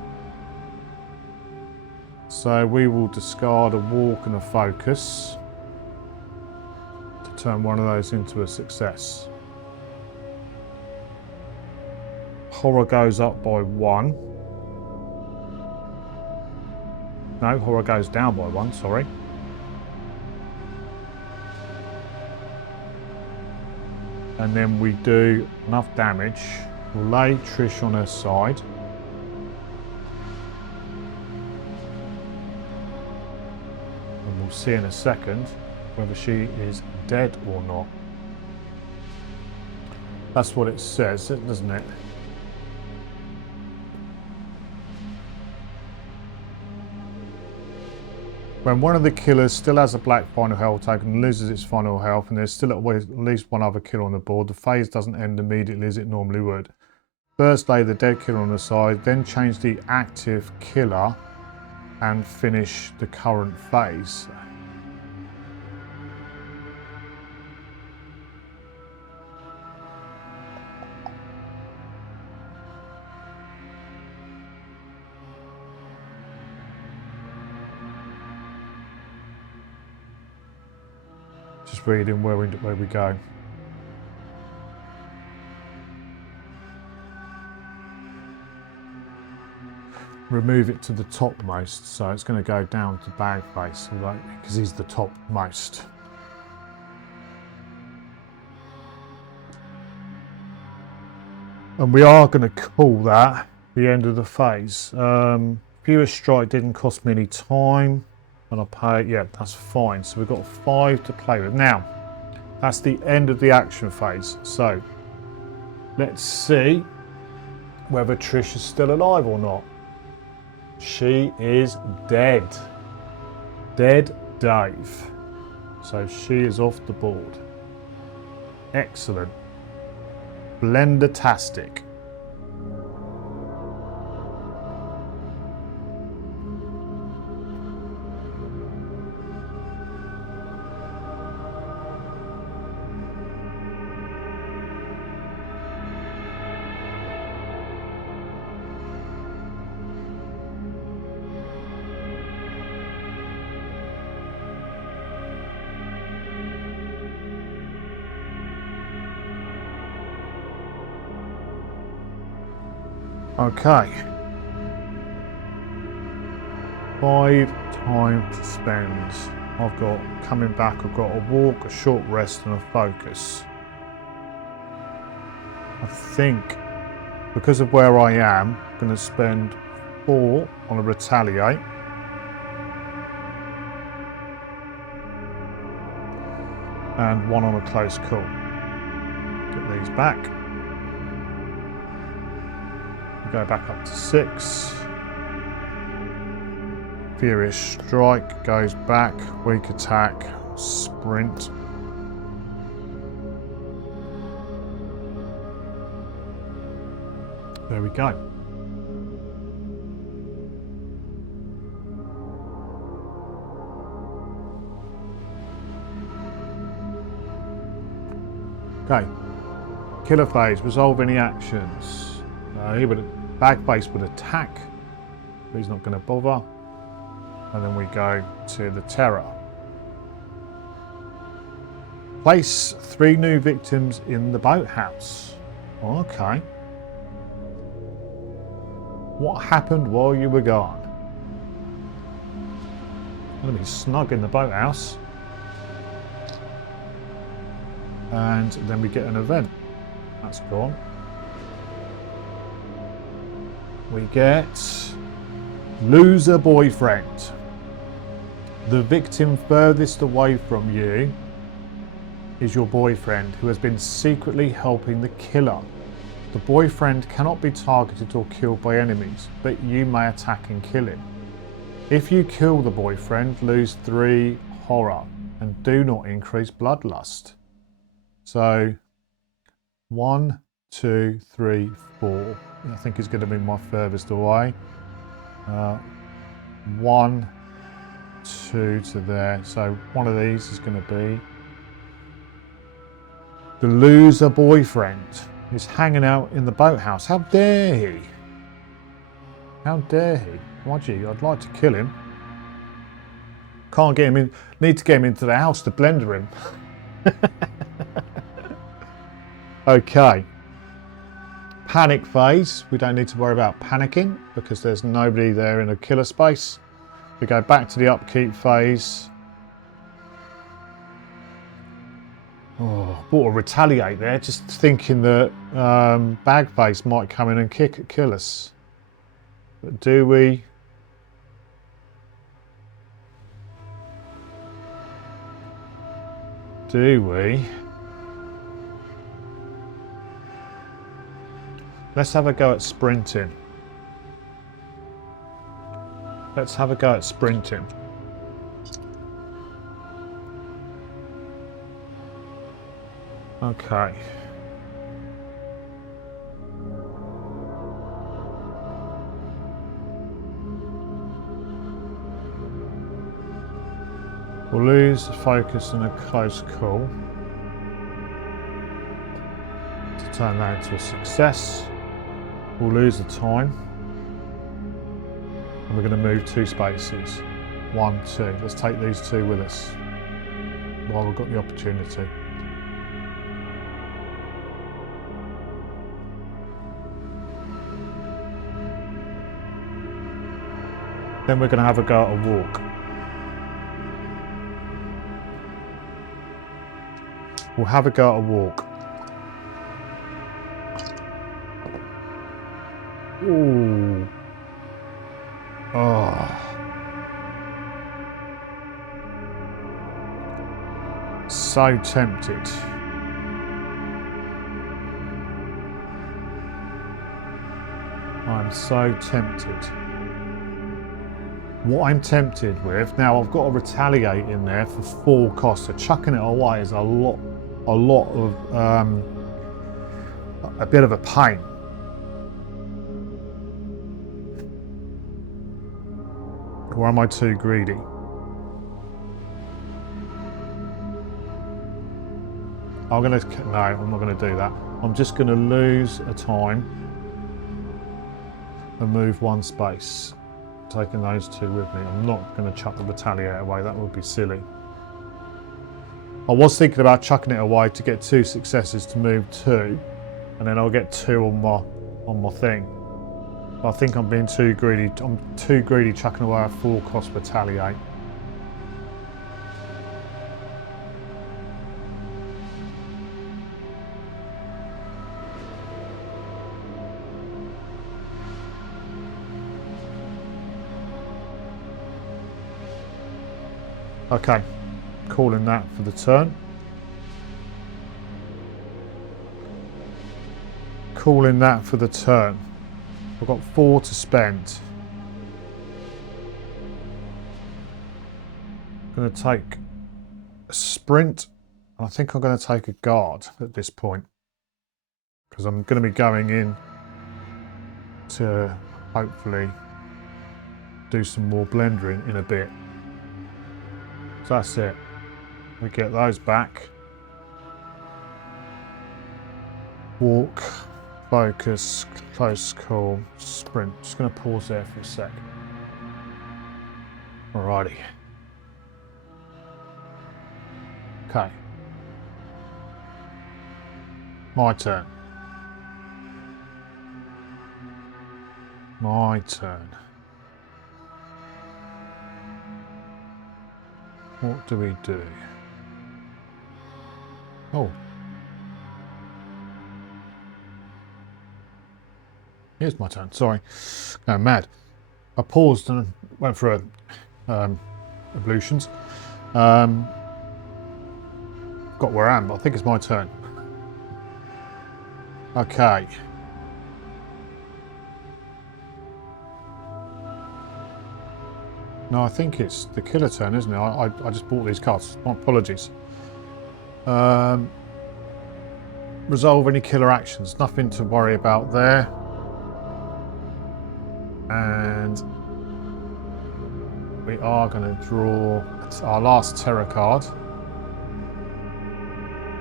So we will discard a walk and a focus to turn one of those into a success. Horror goes up by 1. No, horror goes down by 1, sorry. And then we do enough damage. We'll lay Trish on her side. And we'll see in a second whether she is dead or not. That's what it says, doesn't it? When one of the killers still has a black final health token and loses its final health, and there's still at least one other killer on the board, the phase doesn't end immediately as it normally would. First lay the dead killer on the side, then change the active killer and finish the current phase. Just reading where we go. Remove it to the topmost, so it's going to go down to bag face, because he's the topmost. And we are going to call that the end of the phase. Viewer strike didn't cost me any time. And I pay, yeah, that's fine. So we've got 5 to play with. Now, that's the end of the action phase. So, let's see whether Trish is still alive or not. She is dead. Dead Dave. So she is off the board. Excellent. Blendertastic. Okay. 5 time to spend. I've got coming back, I've got a walk, a short rest and a focus. I think because of where I am, I'm going to spend 4 on a retaliate. And 1 on a close call. Get these back. Go back up to 6. Furious strike goes back. Weak attack. Sprint. There we go. Okay. Killer phase. Resolve any actions. He would. Bag face would attack, but he's not going to bother. And then we go to the terror. Place 3 new victims in the boathouse. Okay. What happened while you were gone? Going to be snug in the boathouse. And then we get an event. That's gone. We get loser boyfriend. The victim furthest away from you is your boyfriend who has been secretly helping the killer. The boyfriend cannot be targeted or killed by enemies, but you may attack and kill him. If you kill the boyfriend, lose 3 horror and do not increase bloodlust. So 1, 2, 3, 4. I think is going to be my furthest away. 1, 2 to there. So one of these is going to be the loser boyfriend is hanging out in the boathouse. How dare he? How dare he? Why, gee, I'd like to kill him. Can't get him in. Need to get him into the house to blender him. Okay. Panic phase. We don't need to worry about panicking because there's nobody there in a killer space. We go back to the upkeep phase. Oh, bought a retaliate there, just thinking that bag face might come in and kill us. But do we? Do we? Let's have a go at sprinting. Let's have a go at sprinting. Okay. We'll lose focus in a close call to turn that into a success. We'll lose the time. And we're going to move 2 spaces. 1, 2. Let's take these 2 with us while we've got the opportunity. Then we're going to have a go at a walk. We'll have a go at a walk. Ooh. Oh. So tempted. I'm so tempted. What I'm tempted with, now I've got to retaliate in there for 4 costs, so chucking it away is a bit of a pain. Or am I too greedy? No, I'm not gonna do that. I'm just gonna lose a time and move 1 space. Taking those 2 with me. I'm not going to chuck the retaliate away, that would be silly. I was thinking about chucking it away to get 2 successes to move 2, and then I'll get 2 on my thing. But I think I'm being too greedy. I'm too greedy chucking away a 4 cost retaliate. Okay, calling that for the turn. Calling that for the turn. I've got 4 to spend. I'm going to take a sprint, and I think I'm going to take a guard at this point, because I'm going to be going in to hopefully do some more blendering in a bit. So that's it. We get those back. Walk, focus, close call, sprint. Just going to pause there for a sec. Alrighty. Okay. My turn. My turn. What do we do? Oh. Here's my turn. Sorry. Going mad. I paused and went through ablutions. Got where I am, but I think it's my turn. Okay. No, I think it's the killer turn, isn't it? I just bought these cards. My apologies. Resolve any killer actions. Nothing to worry about there. And we are going to draw our last terror card,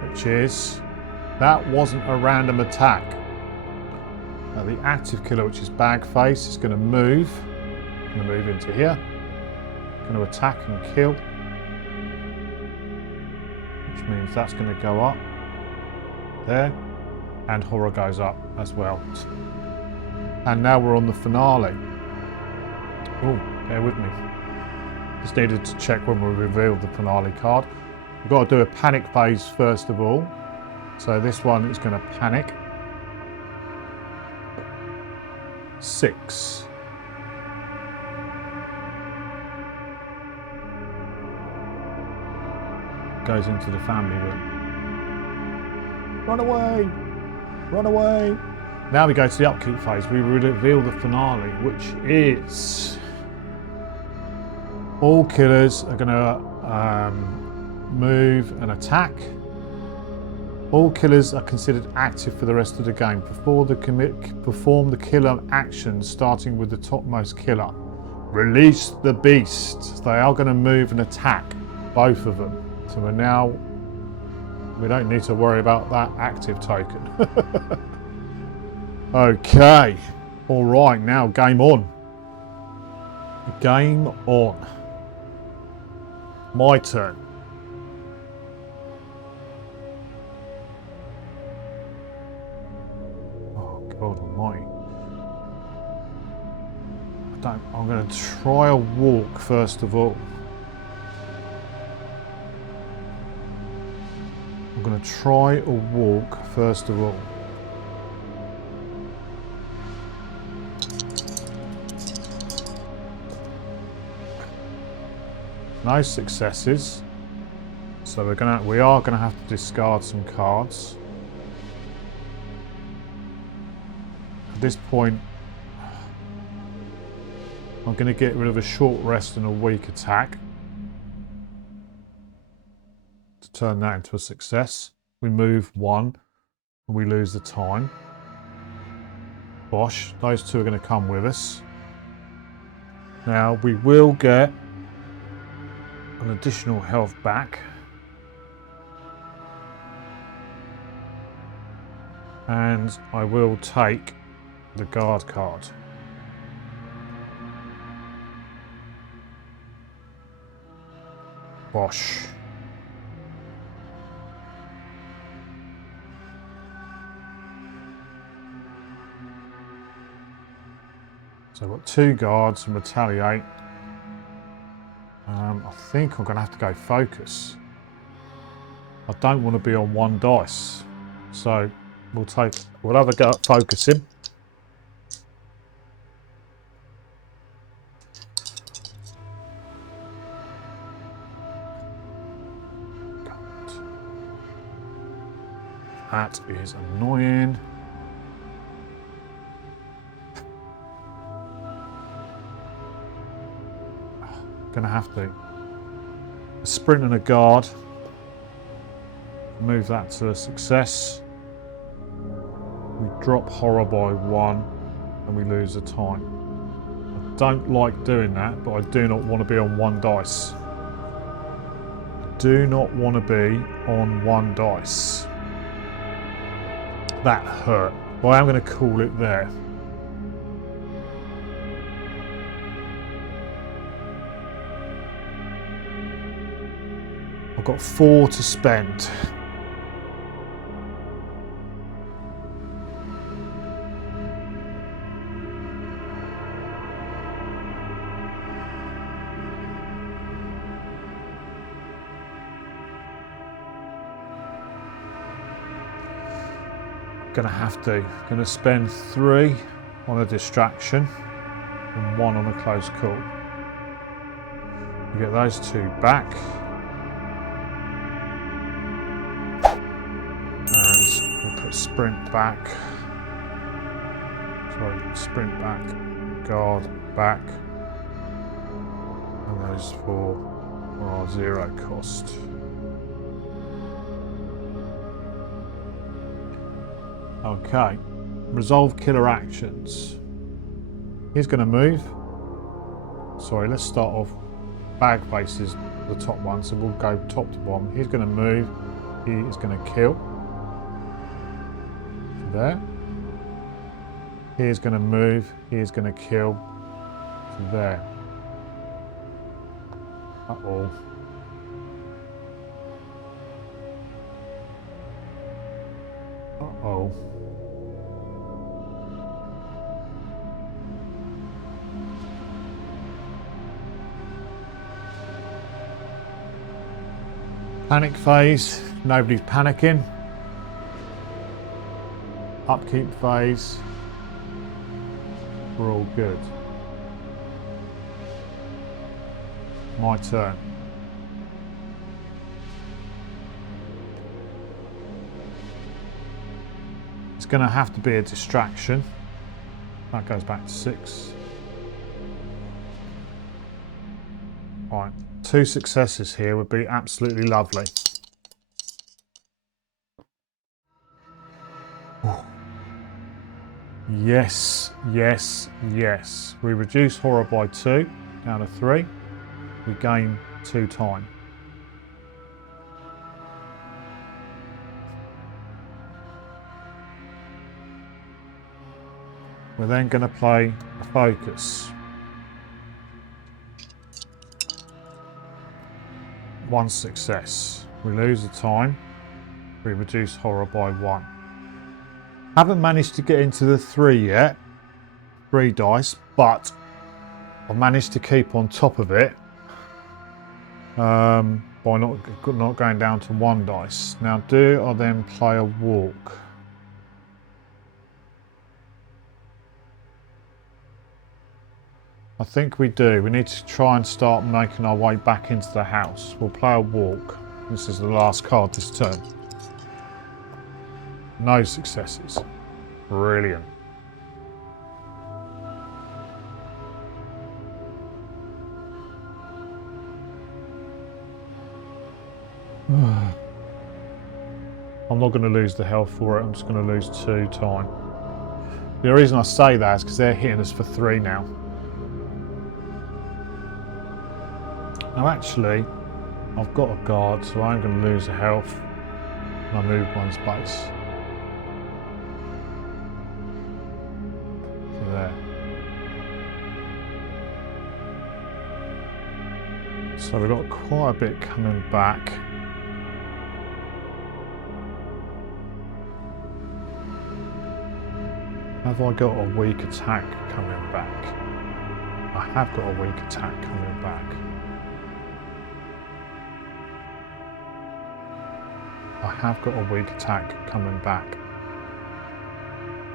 which is, that wasn't a random attack. Now the active killer, which is Bagface, is going to move. Going to move into here. Going to attack and kill. Which means that's going to go up there. And horror goes up as well. And now we're on the finale. Oh, bear with me. Just needed to check when we revealed the finale card. We've got to do a panic phase first of all. So this one is going to panic. 6. Goes into the family room. Run away! Run away! Now we go to the upkeep phase. We reveal the finale, which is all killers are going to move and attack. All killers are considered active for the rest of the game. Perform the killer actions, starting with the topmost killer. Release the beast. They are going to move and attack, both of them. So we don't need to worry about that active token. Okay. All right, now game on. Game on. My turn. Oh God almighty. I'm going to try a walk first of all. I'm going to try a walk first of all. No successes, so we are gonna have to discard some cards. At this point, I'm gonna get rid of a short rest and a weak attack to turn that into a success. We move 1 and we lose the time. Bosh, those 2 are gonna come with us. Now we will get an additional health back, and I will take the guard card. Bosh. So I've got 2 guards and retaliate. I think I'm going to have to go focus. I don't want to be on 1 dice. So we'll have a go at focusing. That is annoying. Gonna have to. A sprint and a guard. Move that to a success. We drop horror by 1 and we lose the time. I don't like doing that, but I do not want to be on 1 dice. I do not want to be on 1 dice. That hurt. But I am going to call it there. I've got 4 to spend. Gonna spend 3 on a distraction and 1 on a close call. You get those 2 back. And we'll put sprint back. Sorry, sprint back, guard back. goes for our 0 cost. Okay, resolve killer actions. He's going to move. Sorry, let's start off. Bag face is the top one, so we'll go top to bottom. He's going to move. He is going to kill. To there. He is going to move. He is going to kill. To there. Uh-oh. Uh-oh. Panic phase, nobody's panicking. Upkeep phase, we're all good. My turn. It's going to have to be a distraction. That goes back to 6. Right, 2 successes here would be absolutely lovely. Yes, yes, yes. We reduce horror by 2, down to 3. We gain 2 time. We're then going to play a focus. 1 success. We lose the time. We reduce horror by 1. Haven't managed to get into the 3 yet. 3 dice, but I've managed to keep on top of it by not going down to 1 dice. Now, do I then play a walk? I think we do. We need to try and start making our way back into the house. We'll play a walk. This is the last card this turn. No successes. Brilliant. I'm not going to lose the health for it. I'm just going to lose 2 time. The reason I say that is because they're hitting us for 3 now. Now actually, I've got a guard, so I'm going to lose a health. And I move 1 space. So there. So we've got quite a bit coming back. Have I got a weak attack coming back? I have got a weak attack coming back. I have got a weak attack coming back.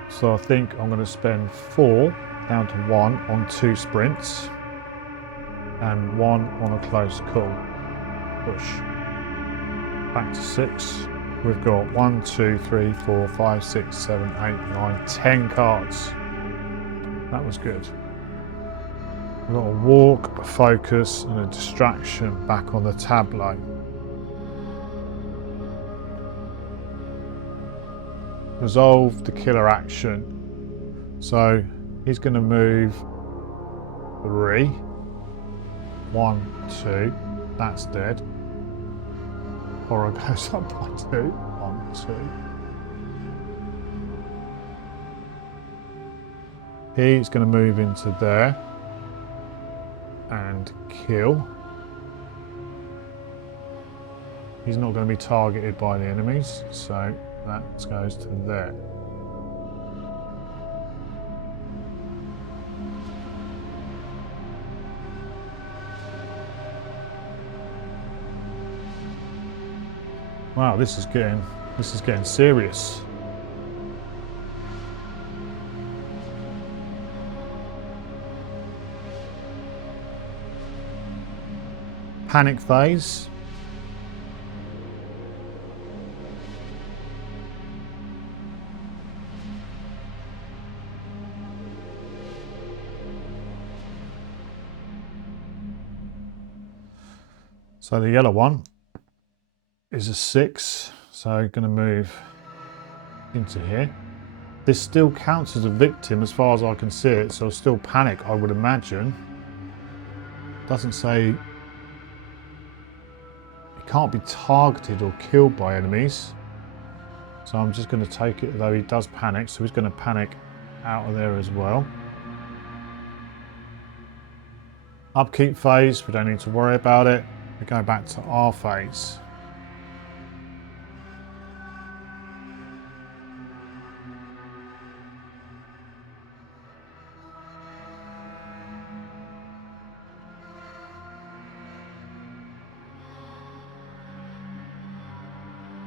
So I think I'm going to spend 4 down to 1 on 2 sprints and 1 on a close call. Push. Back to 6. We've got 1, 2, 3, 4, 5, 6, 7, 8, 9, 10 cards. That was good. We've got a walk, a focus and a distraction back on the tableau. Resolve the killer action. So he's going to move 3. 1, 2. That's dead. Horror goes up by 2. 1, 2. He's going to move into there and kill. He's not going to be targeted by the enemies, so that goes to there. Wow, this is getting serious. Panic phase. So the yellow one is a 6, so I'm going to move into here. This still counts as a victim as far as I can see it, so still panic, I would imagine. Doesn't say it can't be targeted or killed by enemies. So I'm just going to take it, though he does panic, so he's going to panic out of there as well. Upkeep phase, we don't need to worry about it. We go back to our phase.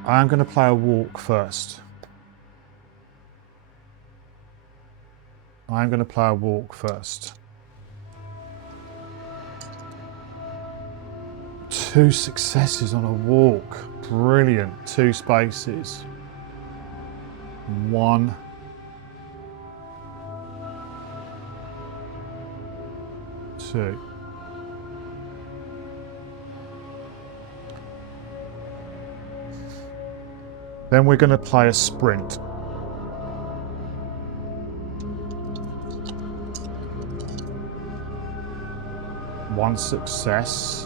I am going to play a walk first. I'm going to play a walk first. 2 successes on a walk. Brilliant. 2 spaces. 1. 2. Then we're going to play a sprint. One success.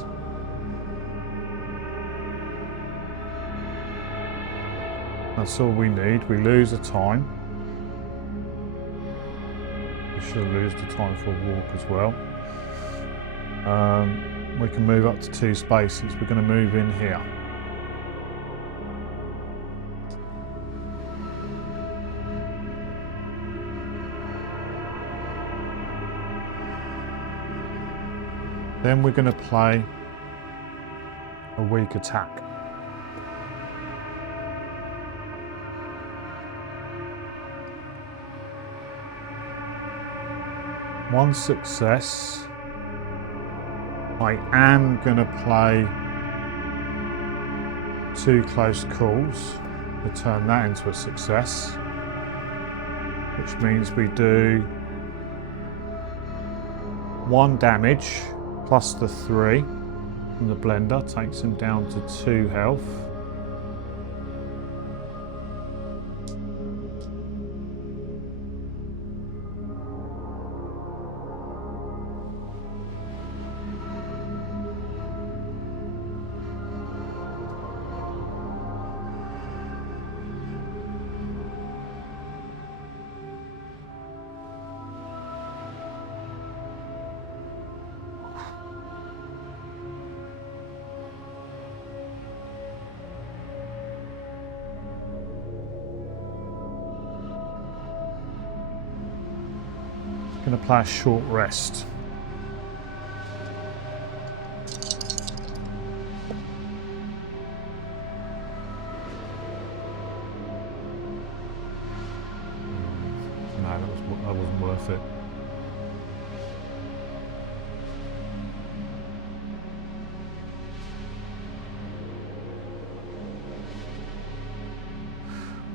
That's all we need. We lose a time. We should lose the time for a walk as well. We can move up to 2 spaces. We're going to move in here. Then we're going to play a weak attack. One success. I am going to play 2 close calls to turn that into a success, which means we do 1 damage plus the 3 from the blender, takes him down to 2 health. Going to play a short rest. No, that wasn't worth it.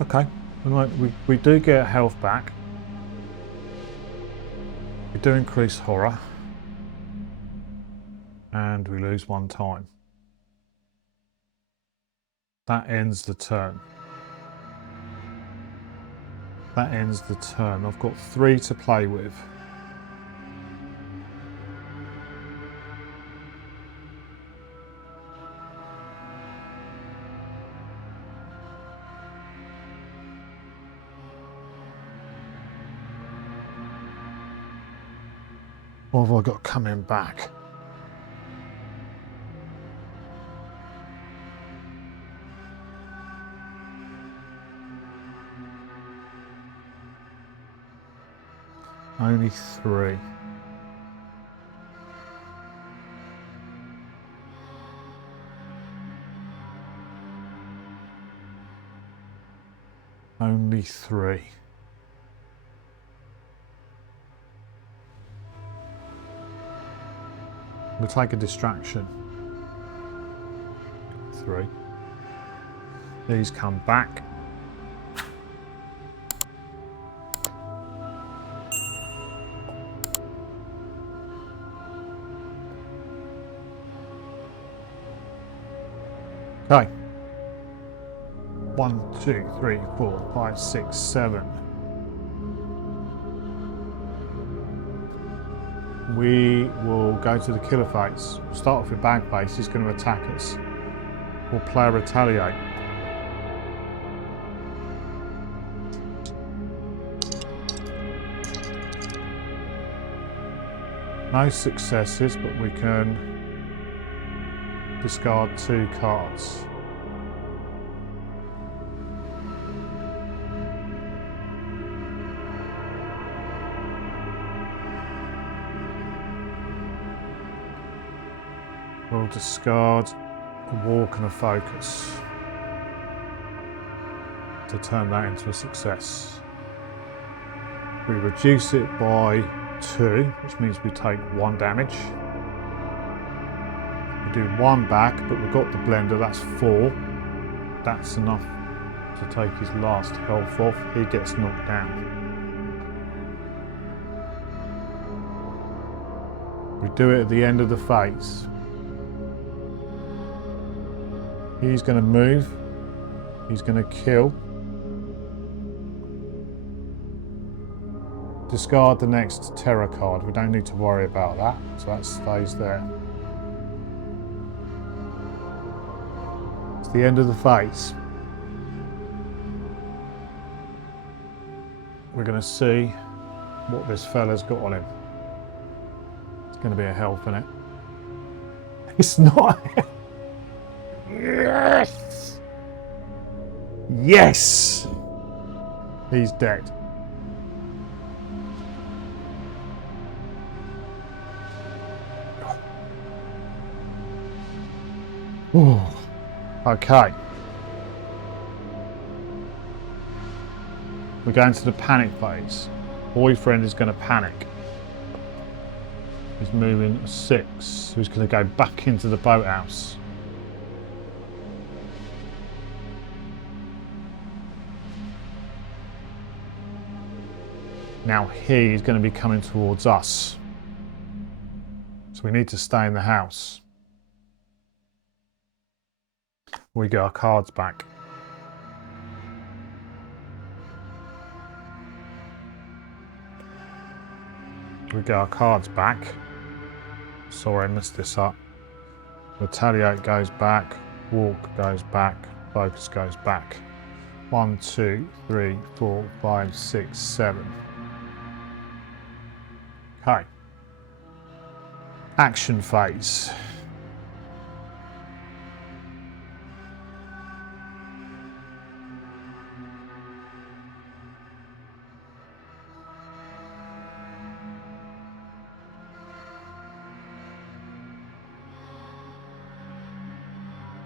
Okay, we do get health back. We do increase horror, and we lose 1 time. That ends the turn. That ends the turn. I've got 3 to play with. What have I got coming back? Only 3. Only 3. We'll take a distraction. 3. These come back. 1, 2, 3, 4, 5, 6, 7. We will go to the killer phase. Start off with bag phase. He's going to attack us. We'll play retaliate. No successes, but we can discard 2 cards. We'll discard a walk and a focus to turn that into a success. We reduce it by 2, which means we take 1 damage. We do 1 back, but we've got the blender, that's 4. That's enough to take his last health off. He gets knocked down. We do it at the end of the phase. He's going to move. He's going to kill. Discard the next terror card. We don't need to worry about that, so that stays there. It's the end of the phase. We're going to see what this fella's got on him. It's going to be a health, isn't it? It's not. Yes! Yes! He's dead. Ooh. Okay. We're going to the panic phase. Boyfriend is going to panic. He's moving 6. So he's going to go back into the boathouse. Now he is going to be coming towards us. So we need to stay in the house. We get our cards back. We get our cards back. Sorry, I messed this up. Retaliate goes back. Walk goes back. Focus goes back. 1, 2, 3, 4, 5, 6, 7. Okay. Action phase.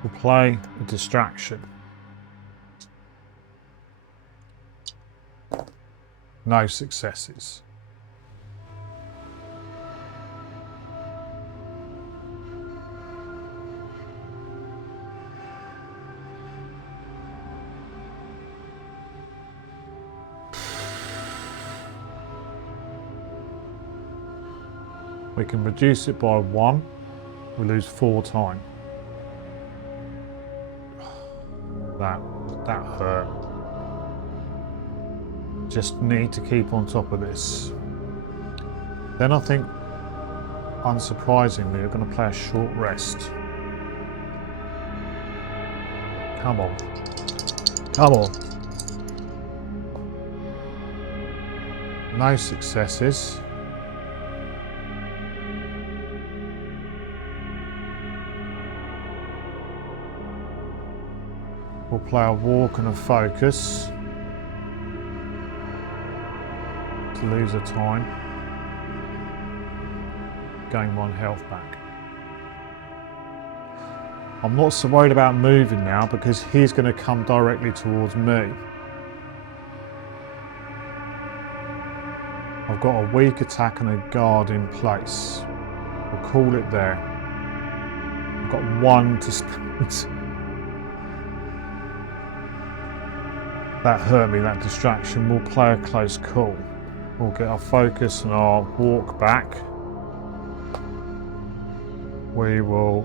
We'll play a distraction. No successes. We can reduce it by 1. We lose 4 time. That hurt. Just need to keep on top of this. Then I think, unsurprisingly, we're going to play a short rest. Come on. Come on. No successes. We'll play a walk and a focus to lose a time. Gain 1 health back. I'm not so worried about moving now because he's going to come directly towards me. I've got a weak attack and a guard in place. We'll call it there. I've got 1 to spend. That hurt me, that distraction. We'll play a close call. We'll get our focus and our walk back. We will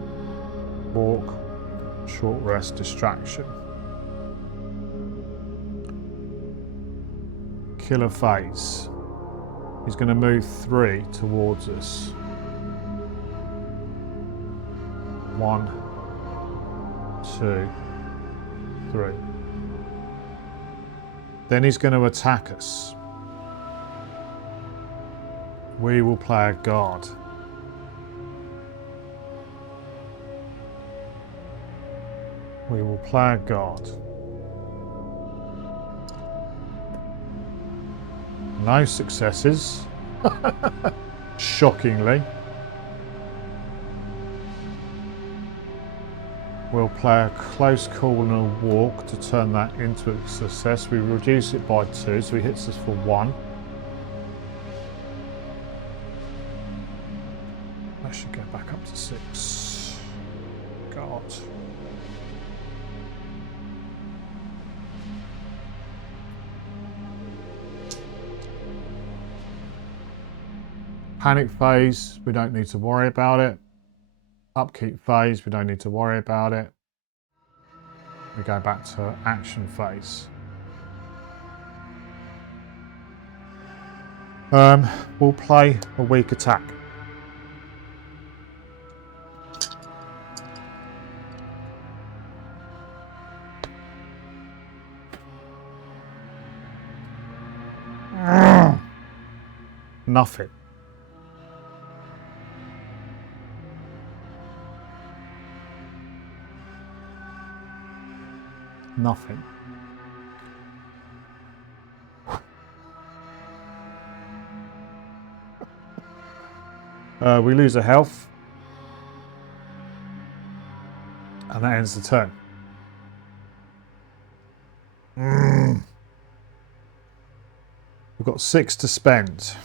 walk, short rest, distraction. killer phase. He's going to move 3 towards us. 1, 2, 3. Then he's going to attack us. We will play a guard. We will play a guard. No successes. Shockingly. We'll play a close call and a walk to turn that into a success. We reduce it by 2, so he hits us for 1. I should go back up to 6. God. Panic phase, we don't need to worry about it. Upkeep phase, we don't need to worry about it. We go back to action phase. We'll play a weak attack. Nothing. Nothing. We lose a health. And that ends the turn. We've got 6 to spend.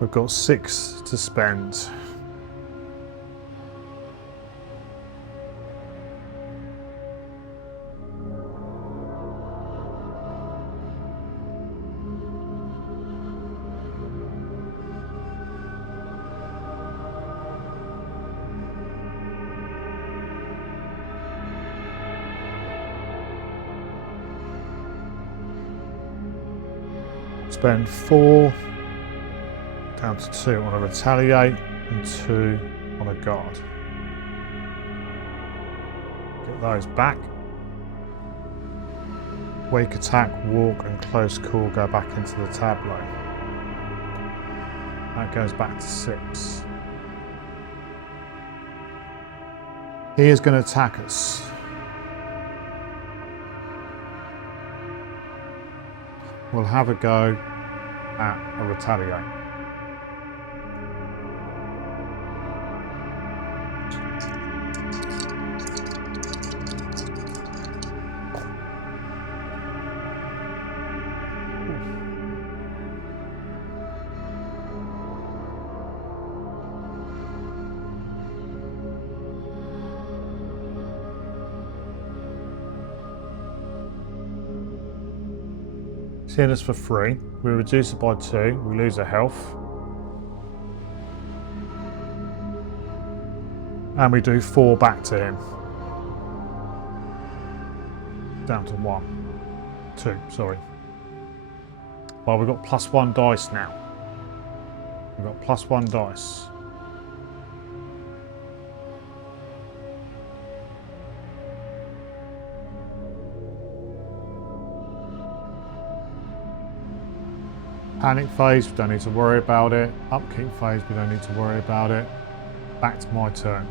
We've got 6 to spend. Spend 4 down to 2 on a retaliate and 2 on a guard. Get those back. Wake attack, walk and close call go back into the tableau. That goes back to 6. He is going to attack us. We'll have a go at a retaliate. Seeing us for 3, we reduce it by 2, we lose a health. And we do 4 back to him. Down to 2, sorry. Well, we've got +1 dice now. We've got +1 dice. Panic phase, we don't need to worry about it. Upkeep phase, we don't need to worry about it. Back to my turn.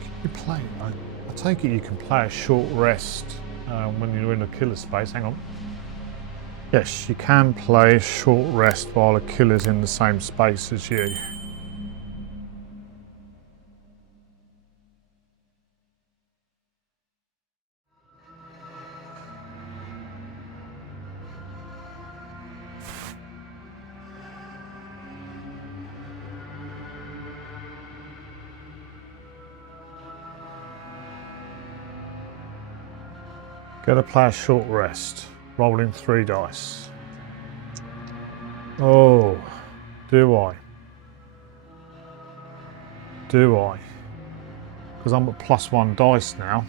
Can you play? I take it you can play a short rest when you're in a killer space. Hang on. Yes, you can play a short rest while a killer's in the same space as you. Gonna play a short rest. Rolling 3 dice. Oh, do I? Do I? Because I'm at +1 dice now.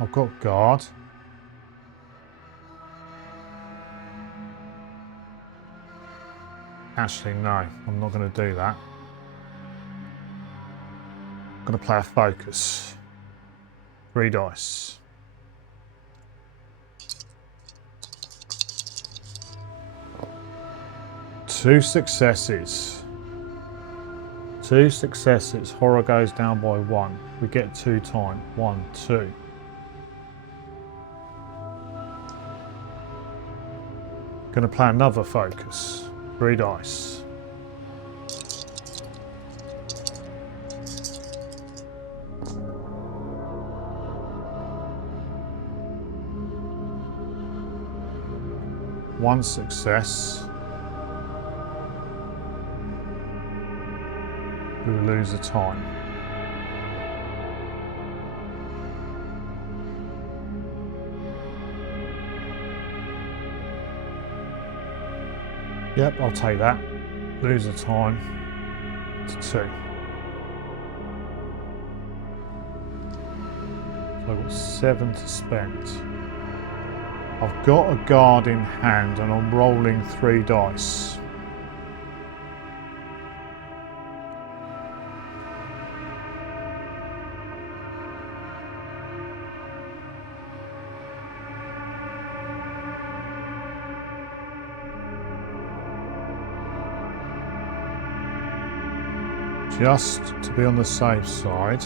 I've got guard. Actually, no, I'm not going to do that. I'm going to play a focus. 3 dice. Two successes. 2 successes. Horror goes down by 1. We get 2 times. 1, 2. Going to play another focus. 3 dice. One success. We will lose the time. Yep, I'll take that. Lose the time to 2. So I've got 7 to spend. I've got a guard in hand and I'm rolling 3 dice. Just to be on the safe side.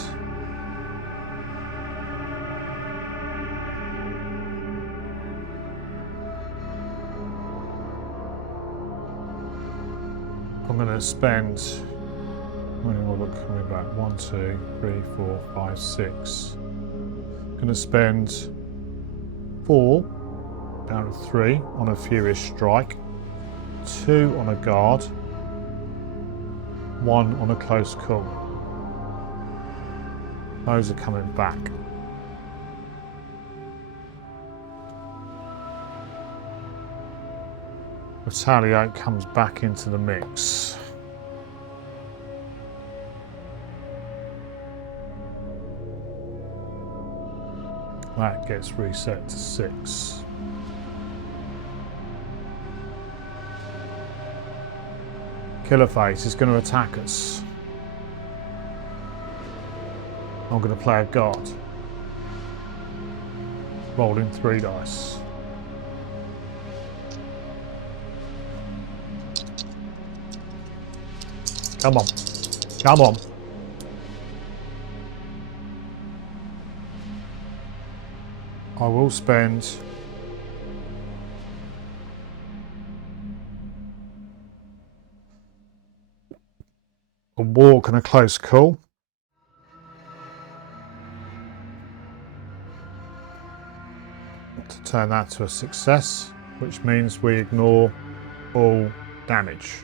I'm going to spend, when will look coming back, 1, 2, 3, 4, 5, 6. I'm going to spend 4 down to 3 on a furious strike, 2 on a guard, 1 on a close call. Those are coming back. Retaliate comes back into the mix. That gets reset to 6. Killer Face is going to attack us. I'm going to play a guard. Rolling 3 dice. Come on. Come on. I will spend a walk and a close call. To turn that to a success, which means we ignore all damage.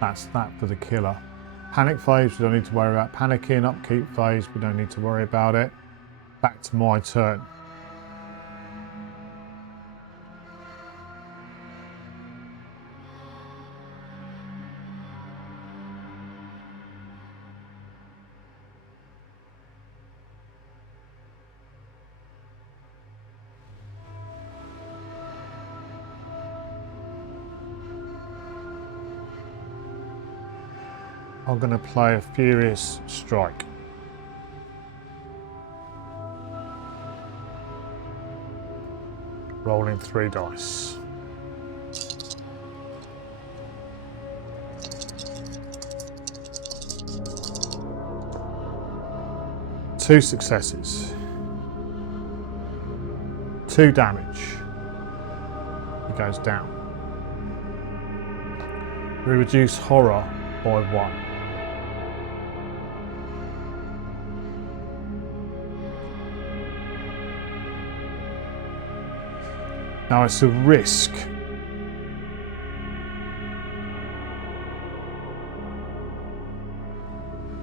That's that for the killer. Panic phase, we don't need to worry about panicking. Upkeep phase, we don't need to worry about it. Back to my turn. I'm going to play a furious strike. Rolling 3 dice. Two successes. 2 damage. He goes down. We reduce horror by 1. Now it's a risk.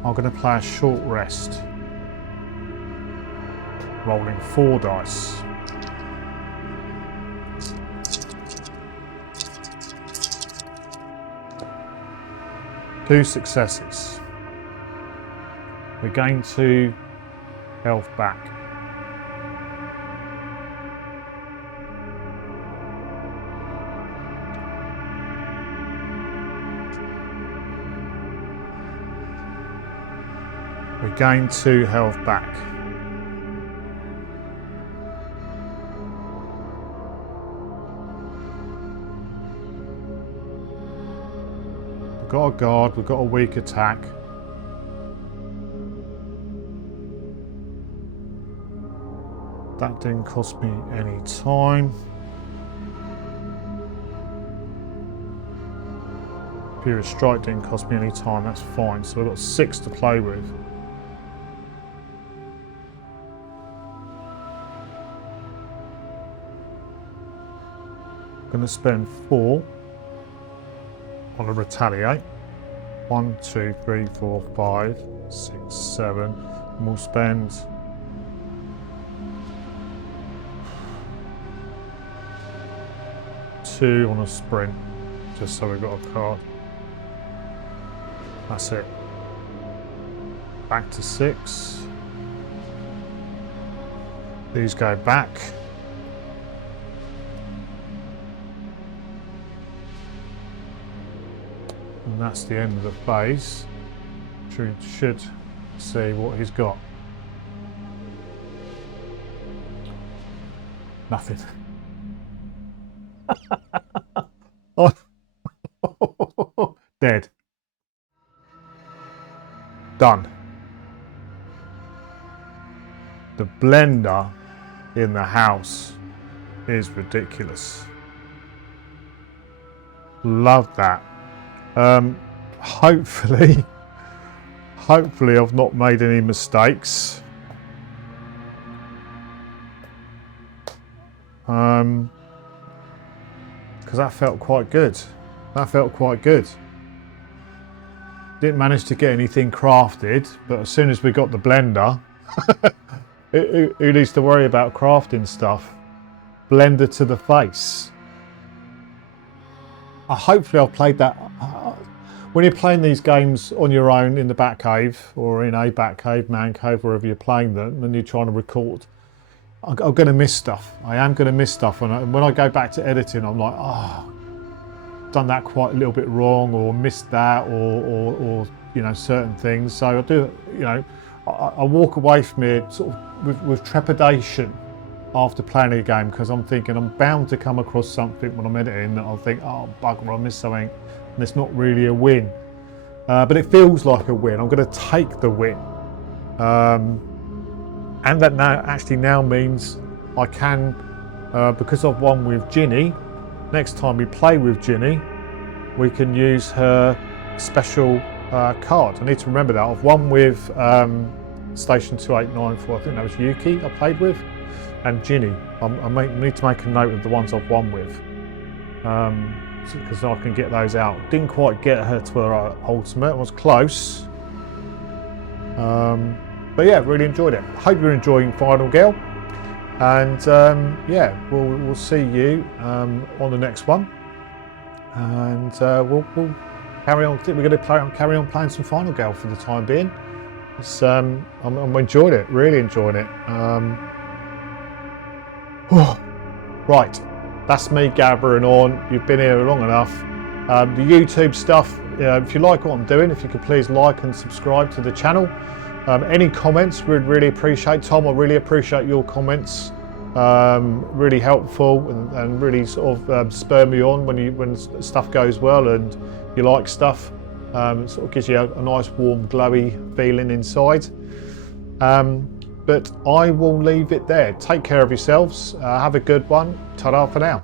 I'm going to play a short rest. Rolling 4 dice. Two successes. We gain 2 health back. We gain 2 health back. We've got a guard, we've got a weak attack. That didn't cost me any time. Furious Strike didn't cost me any time, that's fine. So we've got 6 to play with. I'm going to spend 4 on a retaliate. 1, 2, 3, 4, 5, 6, 7. And we'll spend 2 on a sprint, just so we've got a card. That's it. Back to 6. These go back. And that's the end of the phase. We should see what he's got. Nothing. Oh. Dead. Done. The blender in the house is ridiculous. Love that. Hopefully I've not made any mistakes. Because that felt quite good. Didn't manage to get anything crafted, but as soon as we got the blender, who needs to worry about crafting stuff? Blender to the face. Hopefully I've played that. When you're playing these games on your own in the Batcave, or in a Batcave, man cave, wherever you're playing them, and you're trying to record, I'm going to miss stuff. I am going to miss stuff, and when I go back to editing, I'm like, oh, done that quite a little bit wrong, or missed that, or you know, certain things. So I do, you know, I walk away from it sort of with trepidation after playing a game, because I'm thinking I'm bound to come across something when I'm editing that I'll think, oh bugger, I missed something, and it's not really a win. But it feels like a win. I'm going to take the win. And that now means I can, because I've won with Ginny, next time we play with Ginny, we can use her special card. I need to remember that. I've won with Station 2894, I think that was Yuki I played with, and Ginny. I need to make a note of the ones I've won with, because I can get those out. Didn't quite get her to her ultimate, it was close. But yeah, really enjoyed it. Hope you're enjoying Final Girl, and yeah, we'll see you on the next one, and we'll carry on. I think we're going to carry on playing some Final Girl for the time being. It's, I'm enjoying it, really enjoying it. Right, that's me gathering on. You've been here long enough. The YouTube stuff, if you like what I'm doing, if you could please like and subscribe to the channel. Any comments we'd really appreciate. Tom, I really appreciate your comments. Really helpful and really sort of spur me on when stuff goes well and you like stuff. It sort of gives you a nice warm glowy feeling inside. But I will leave it there. Take care of yourselves. Have a good one. Ta-da for now.